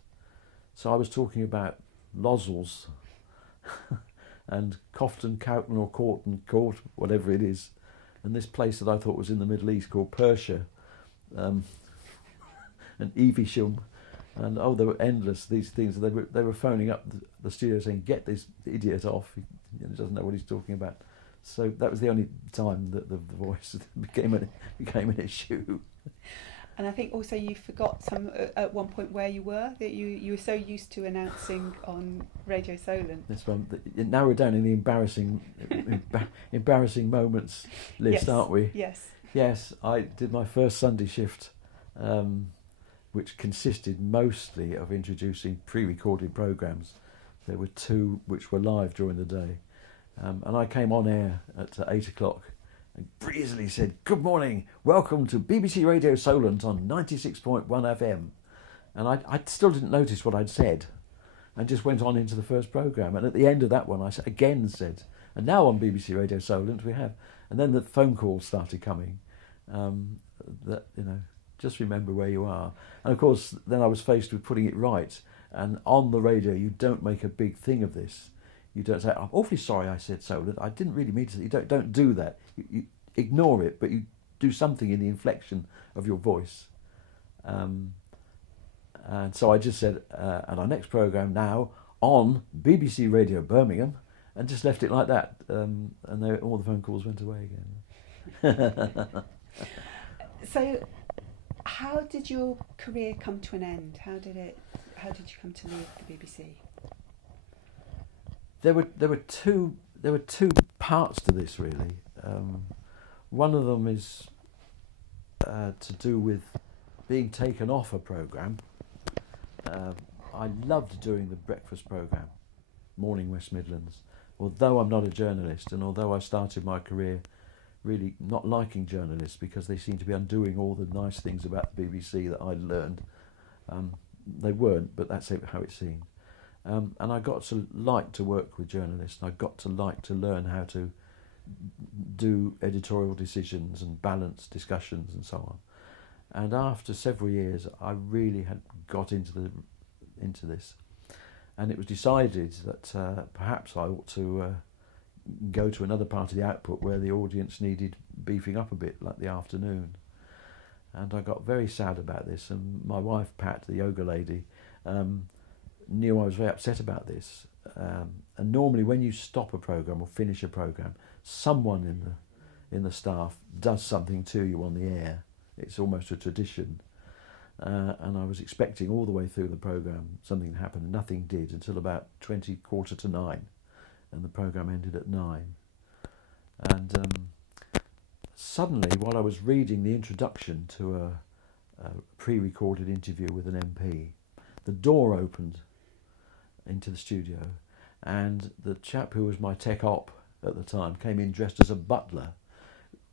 So I was talking about Lozells and Cofton, Cowton or Corton Court, whatever it is, and this place that I thought was in the Middle East called Persia, and Evesham, and they were endless, these things. They were phoning up the studio saying, "Get this idiot off, he doesn't know what he's talking about." So that was the only time that the voice became an issue. And I think also you forgot at one point where you were, that you were so used to announcing on Radio Solent. This one, now we're down in the embarrassing moments list, yes, aren't we? Yes. Yes, I did my first Sunday shift, which consisted mostly of introducing pre-recorded programmes. There were 2 which were live during the day. And I came on air at 8 o'clock and breezily said, "Good morning, welcome to BBC Radio Solent on 96.1 FM. And I still didn't notice what I'd said and just went on into the first programme. And at the end of that one, I again said, "And now on BBC Radio Solent we have..." And then the phone calls started coming. that, just remember where you are. And of course, then I was faced with putting it right. And on the radio, you don't make a big thing of this. You don't say, "I'm awfully sorry I said so. I didn't really mean to say." You don't do that. You ignore it, but you do something in the inflection of your voice. And so I just said, "And our next programme now on BBC Radio Birmingham," and just left it like that. And all the phone calls went away again. So, how did your career come to an end? How did you come to leave the BBC? There were two parts to this, really. One of them is to do with being taken off a programme. I loved doing the breakfast programme, Morning West Midlands. Although I'm not a journalist, and although I started my career really not liking journalists because they seem to be undoing all the nice things about the BBC that I'd learned, they weren't, but that's how it seemed. And I got to like to work with journalists. I got to like to learn how to do editorial decisions and balance discussions and so on. And after several years, I really had got into this, and it was decided that perhaps I ought to go to another part of the output where the audience needed beefing up a bit, like the afternoon. And I got very sad about this, and my wife Pat, the yoga lady, knew I was very upset about this. And normally when you stop a programme or finish a programme, someone in the staff does something to you on the air. It's almost a tradition. And I was expecting all the way through the programme something to happen, and nothing did until about 9:20, and the programme ended at 9. And suddenly, while I was reading the introduction to a pre-recorded interview with an MP, the door opened into the studio, and the chap who was my tech op at the time came in dressed as a butler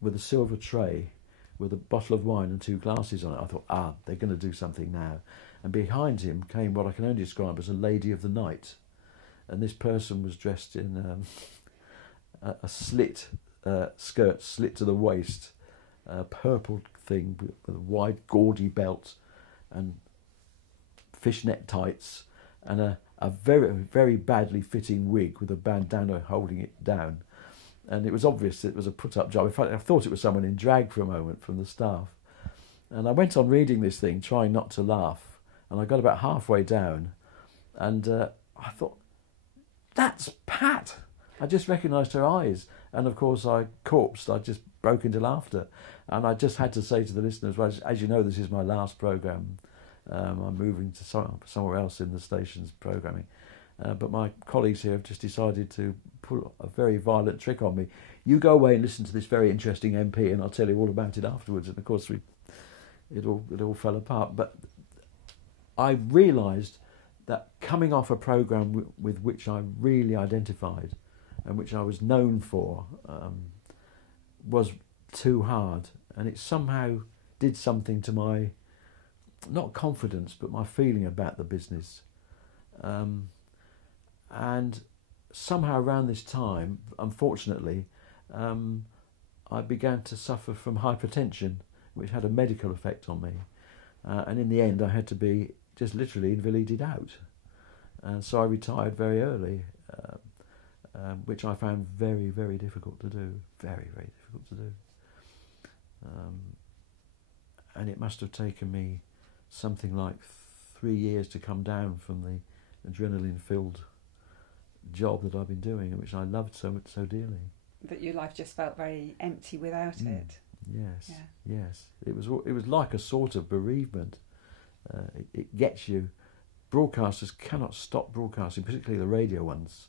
with a silver tray with a bottle of wine and 2 glasses on it. I thought, they're going to do something now. And behind him came what I can only describe as a lady of the night. And this person was dressed in a slit skirt, slit to the waist, a purple thing with a wide, gaudy belt and fishnet tights, and a very, very badly fitting wig with a bandana holding it down. And it was obvious it was a put-up job. In fact, I thought it was someone in drag for a moment from the staff. And I went on reading this thing, trying not to laugh. And I got about halfway down, and I thought, that's Pat. I just recognised her eyes. And of course, I just broke into laughter. And I just had to say to the listeners, well, as you know, this is my last programme. I'm moving to somewhere else in the station's programming. But my colleagues here have just decided to pull a very violent trick on me. You go away and listen to this very interesting MP, and I'll tell you all about it afterwards. And of course, it all fell apart. But I realised that coming off a programme with which I really identified and which I was known for was too hard, and it somehow did something to my, not confidence, but my feeling about the business. And somehow around this time, unfortunately, I began to suffer from hypertension, which had a medical effect on me. And in the end, I had to be just literally invalided out. And so I retired very early, which I found very, very difficult to do. Very, very difficult to do. And it must have taken me something like 3 years to come down from the adrenaline-filled job that I've been doing, and which I loved so dearly. But your life just felt very empty without it. Yes, yeah. Yes. It was like a sort of bereavement. It gets you. Broadcasters cannot stop broadcasting, particularly the radio ones.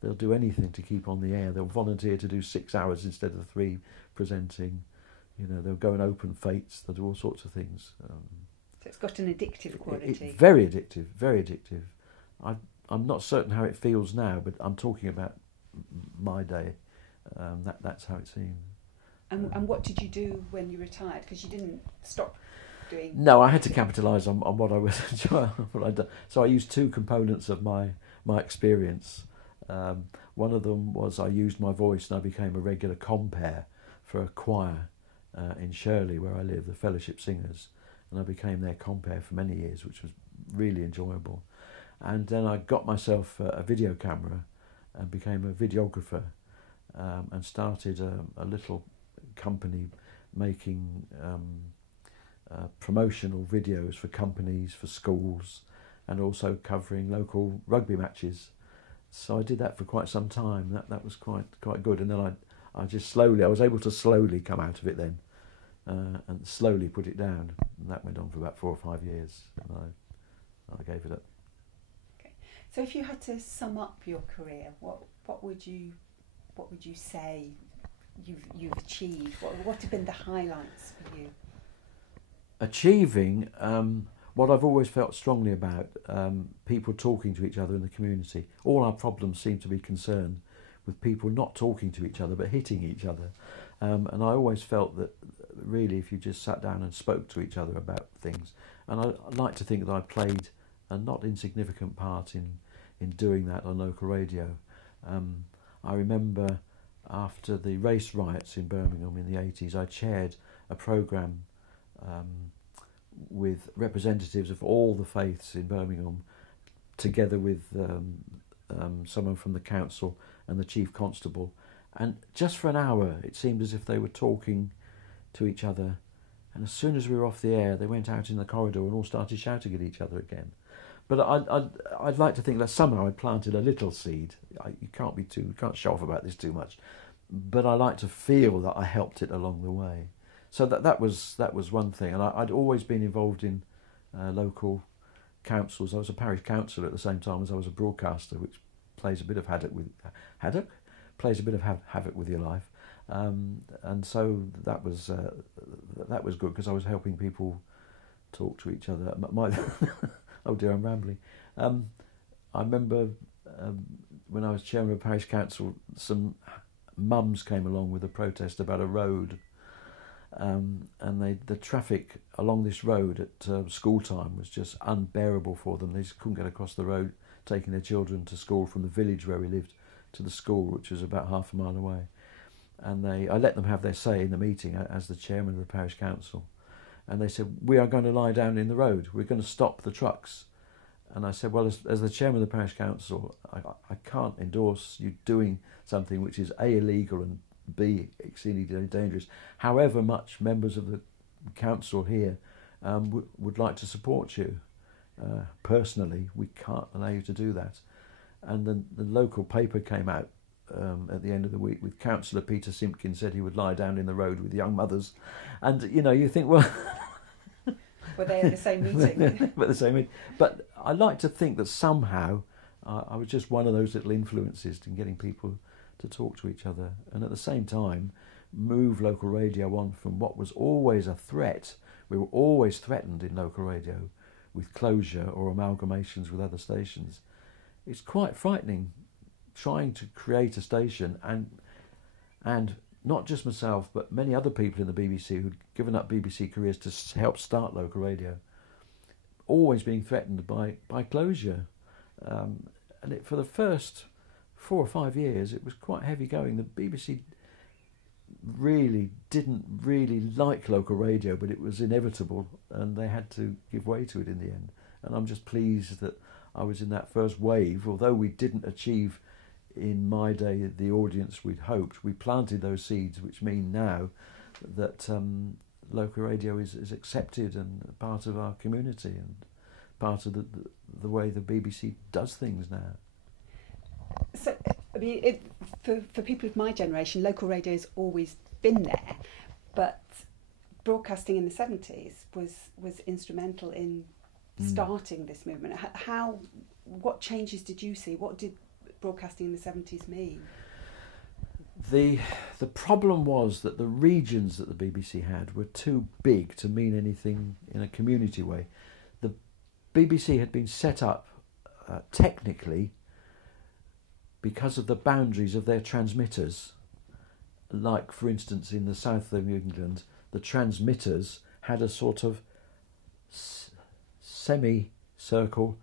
They'll do anything to keep on the air. They'll volunteer to do 6 hours instead of 3 presenting. They'll go and open fates. They'll do all sorts of things. So it's got an addictive quality. Very addictive, very addictive. I'm not certain how it feels now, but I'm talking about my day. That's how it seemed. And what did you do when you retired? Because you didn't stop doing... No, I had to capitalise on what I was what I'd done. So I used 2 components of my experience. One of them was I used my voice, and I became a regular compere for a choir in Shirley, where I live, the Fellowship Singers, and I became their compere for many years, which was really enjoyable. And then I got myself a video camera and became a videographer, and started a little company making promotional videos for companies, for schools, and also covering local rugby matches. So I did that for quite some time. That was quite good. And then I was able to slowly come out of it then, and slowly put it down. And that went on for about 4 or 5 years, and I gave it up. Okay. So if you had to sum up your career, what would you say you've achieved? What have been the highlights for you? Achieving what I've always felt strongly about, people talking to each other in the community. All our problems seem to be concerned with people not talking to each other but hitting each other. And I always felt that really if you just sat down and spoke to each other about things, and I like to think that I played a not insignificant part in doing that on local radio. I remember after the race riots in Birmingham in the 80s, I chaired a programme with representatives of all the faiths in Birmingham, together with someone from the council and the chief constable. And just for an hour, it seemed as if they were talking to each other. And as soon as we were off the air, they went out in the corridor and all started shouting at each other again. But I'd like to think that somehow I planted a little seed. You can't show off about this too much. But I like to feel that I helped it along the way. So that was one thing. And I'd always been involved in local councils. I was a parish councillor at the same time as I was a broadcaster, which plays a bit of havoc with your life. And so that was good, because I was helping people talk to each other. Oh dear, I'm rambling. I remember when I was chairman of parish council, some mums came along with a protest about a road, and the traffic along this road at school time was just unbearable for them. They just couldn't get across the road, taking their children to school from the village where we lived to the school, which was about half a mile away. And I let them have their say in the meeting as the chairman of the parish council. And they said, we are going to lie down in the road. We're going to stop the trucks. And I said, well, as the chairman of the parish council, I can't endorse you doing something which is A, illegal, and B, exceedingly dangerous. However much members of the council here would like to support you. Personally, we can't allow you to do that. And then the local paper came out at the end of the week with Councillor Peter Simpkin said he would lie down in the road with young mothers. And, you think, well... Were they at the same meeting? But I like to think that somehow I was just one of those little influences in getting people to talk to each other, and at the same time move local radio on from what was always a threat. We were always threatened in local radio with closure or amalgamations with other stations. It's quite frightening trying to create a station, and not just myself, but many other people in the BBC who'd given up BBC careers to help start local radio, always being threatened by closure. And for the first 4 or 5 years, it was quite heavy going. The BBC didn't really like local radio, but it was inevitable, and they had to give way to it in the end. And I'm just pleased that I was in that first wave. Although we didn't achieve in my day the audience we'd hoped, we planted those seeds, which mean now that local radio is accepted and part of our community and part of the way the BBC does things now. So, I mean, for people of my generation, local radio has always been there, but broadcasting in the 70s was instrumental in starting this movement. What changes did you see? What did broadcasting in the 70s mean? The problem was that the regions that the BBC had were too big to mean anything in a community way. The BBC had been set up technically because of the boundaries of their transmitters. Like, for instance, in the south of England, the transmitters had a sort of semi-circle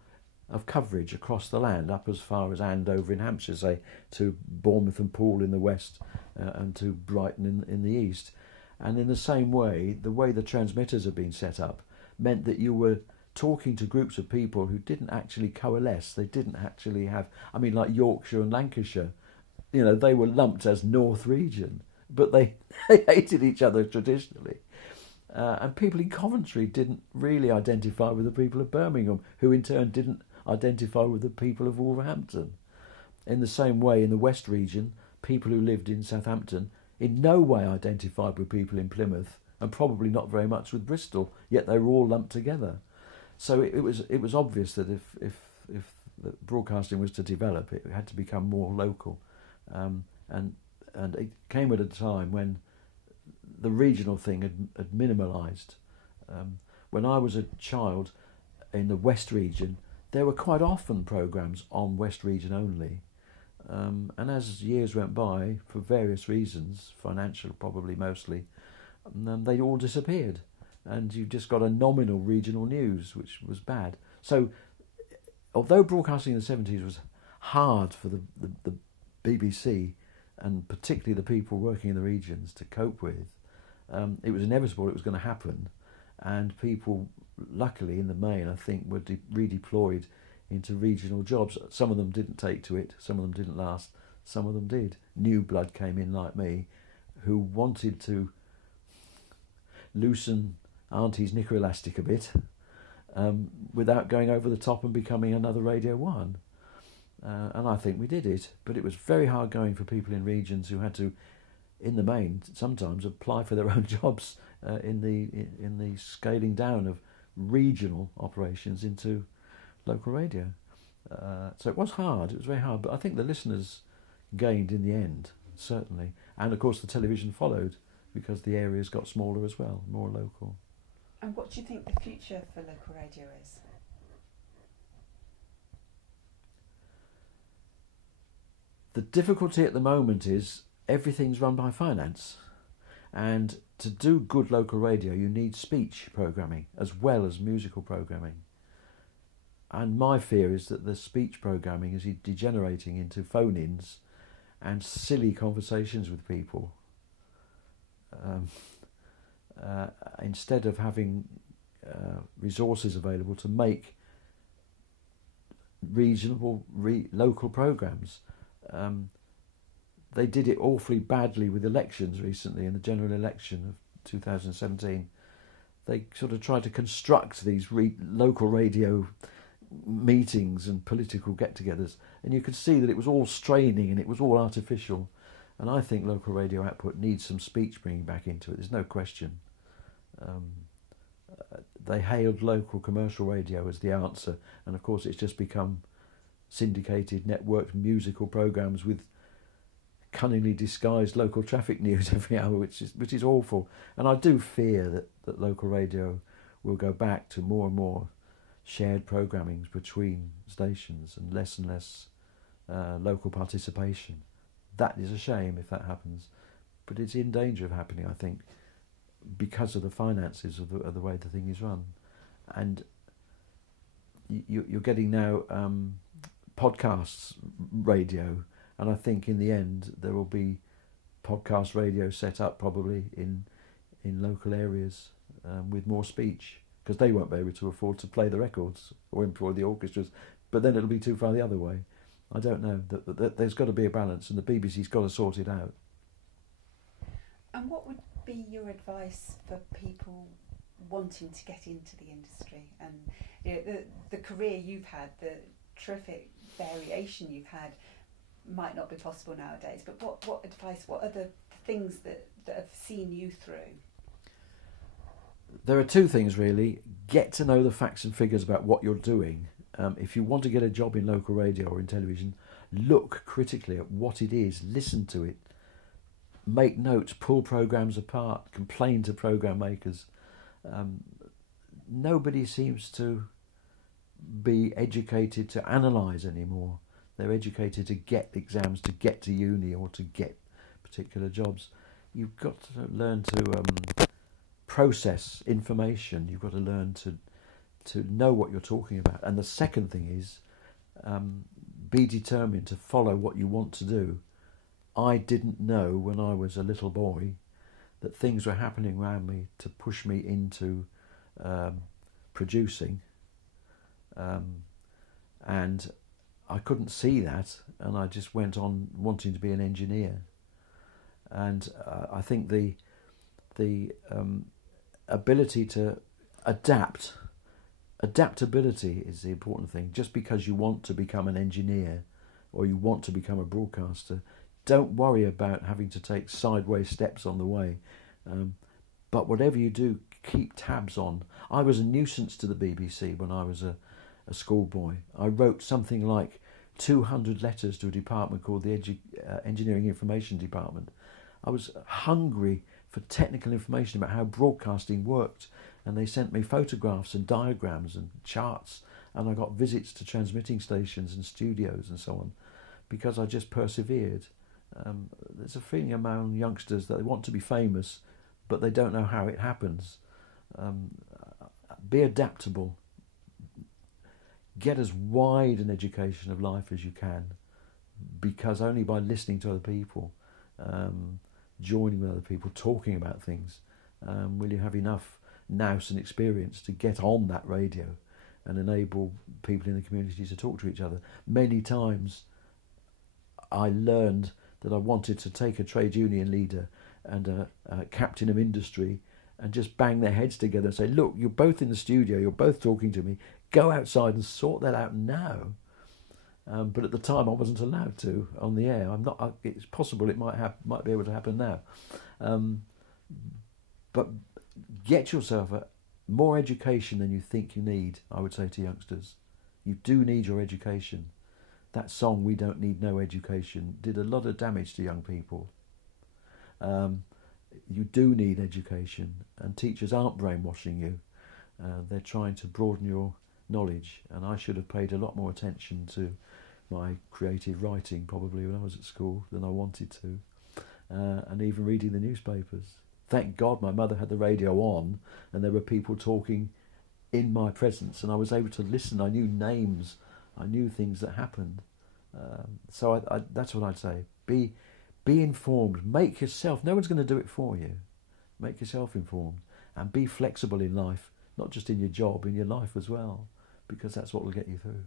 of coverage across the land, up as far as Andover in Hampshire, say, to Bournemouth and Poole in the west, and to Brighton in the east. And in the same way the transmitters have been set up meant that you were talking to groups of people who didn't actually coalesce. They didn't actually have, I mean, like Yorkshire and Lancashire, you know, they were lumped as North Region, but they hated each other traditionally. And people in Coventry didn't really identify with the people of Birmingham, who in turn didn't identify with the people of Wolverhampton. In the same way, in the West Region, people who lived in Southampton in no way identified with people in Plymouth, and probably not very much with Bristol, yet they were all lumped together. So it was obvious that if the broadcasting was to develop, it had to become more local, and it came at a time when the regional thing had minimalised. When I was a child in the West Region, there were quite often programmes on West Region only, and as years went by, for various reasons, financial probably mostly, they all disappeared. And you just got a nominal regional news, which was bad. So, although broadcasting in the 70s was hard for the BBC, and particularly the people working in the regions, to cope with, it was inevitable it was going to happen. And people, luckily, in the main, I think, were redeployed into regional jobs. Some of them didn't take to it, some of them didn't last, some of them did. New blood came in, like me, who wanted to loosen Auntie's knicker elastic a bit, without going over the top and becoming another Radio 1. And I think we did it, but it was very hard going for people in regions who had to, in the main, sometimes apply for their own jobs in the scaling down of regional operations into local radio. So it was hard, it was very hard, but I think the listeners gained in the end, certainly. And of course the television followed, because the areas got smaller as well, more local. And what do you think the future for local radio is? The difficulty at the moment is everything's run by finance. And to do good local radio, you need speech programming as well as musical programming. And my fear is that the speech programming is degenerating into phone-ins and silly conversations with people. Instead of having resources available to make local programmes. They did it awfully badly with elections recently, in the general election of 2017. They sort of tried to construct these local radio meetings and political get-togethers, and you could see that it was all straining and it was all artificial. And I think local radio output needs some speech bringing back into it, there's no question. They hailed local commercial radio as the answer, and of course it's just become syndicated, networked musical programmes with cunningly disguised local traffic news every hour, which is awful. And I do fear that local radio will go back to more and more shared programmings between stations and less local participation. That is a shame if that happens, but it's in danger of happening, I think, because of the finances of the way the thing is run. And you're getting now podcasts radio, and I think in the end there will be podcast radio set up probably in local areas with more speech, because they won't be able to afford to play the records or employ the orchestras, but then it'll be too far the other way. I don't know. There's got to be a balance, and the BBC's got to sort it out. And what would be your advice for people wanting to get into the industry? And you know, the career you've had, the terrific variation you've had, might not be possible nowadays. But what advice? What are the things that have seen you through? There are two things really. Get to know the facts and figures about what you're doing. If you want to get a job in local radio or in television, look critically at what it is, listen to it, make notes, pull programmes apart, complain to programme makers. Nobody seems to be educated to analyse anymore. They're educated to get exams, to get to uni or to get particular jobs. You've got to learn to process information. You've got to learn to know what you're talking about. And the second thing is be determined to follow what you want to do. I didn't know when I was a little boy that things were happening around me to push me into producing, and I couldn't see that, and I just went on wanting to be an engineer. And I think the ability to adaptability is the important thing. Just because you want to become an engineer or you want to become a broadcaster, don't worry about having to take sideways steps on the way. But whatever you do, keep tabs on. I was a nuisance to the BBC when I was a schoolboy. I wrote something like 200 letters to a department called the Engineering Information Department. I was hungry for technical information about how broadcasting worked, and they sent me photographs and diagrams and charts, and I got visits to transmitting stations and studios and so on, because I just persevered. There's a feeling among youngsters that they want to be famous, but they don't know how it happens. Be adaptable. Get as wide an education of life as you can, because only by listening to other people, joining with other people, talking about things, will you have enough nous and experience to get on that radio and enable people in the community to talk to each other. Many times I learned that I wanted to take a trade union leader and a captain of industry and just bang their heads together and say, look, you're both in the studio, you're both talking to me, go outside and sort that out now. But at the time I wasn't allowed to on the air. It's possible it might be able to happen now. But get yourself more education than you think you need, I would say to youngsters. You do need your education. That song, "We Don't Need No Education," did a lot of damage to young people. You do need education, and teachers aren't brainwashing you. They're trying to broaden your knowledge, and I should have paid a lot more attention to my creative writing probably when I was at school than I wanted to, and even reading the newspapers. Thank God my mother had the radio on and there were people talking in my presence and I was able to listen. I knew names, I knew things that happened. So that's what I'd say. Be informed, make yourself, no one's going to do it for you. Make yourself informed and be flexible in life, not just in your job, in your life as well, because that's what will get you through.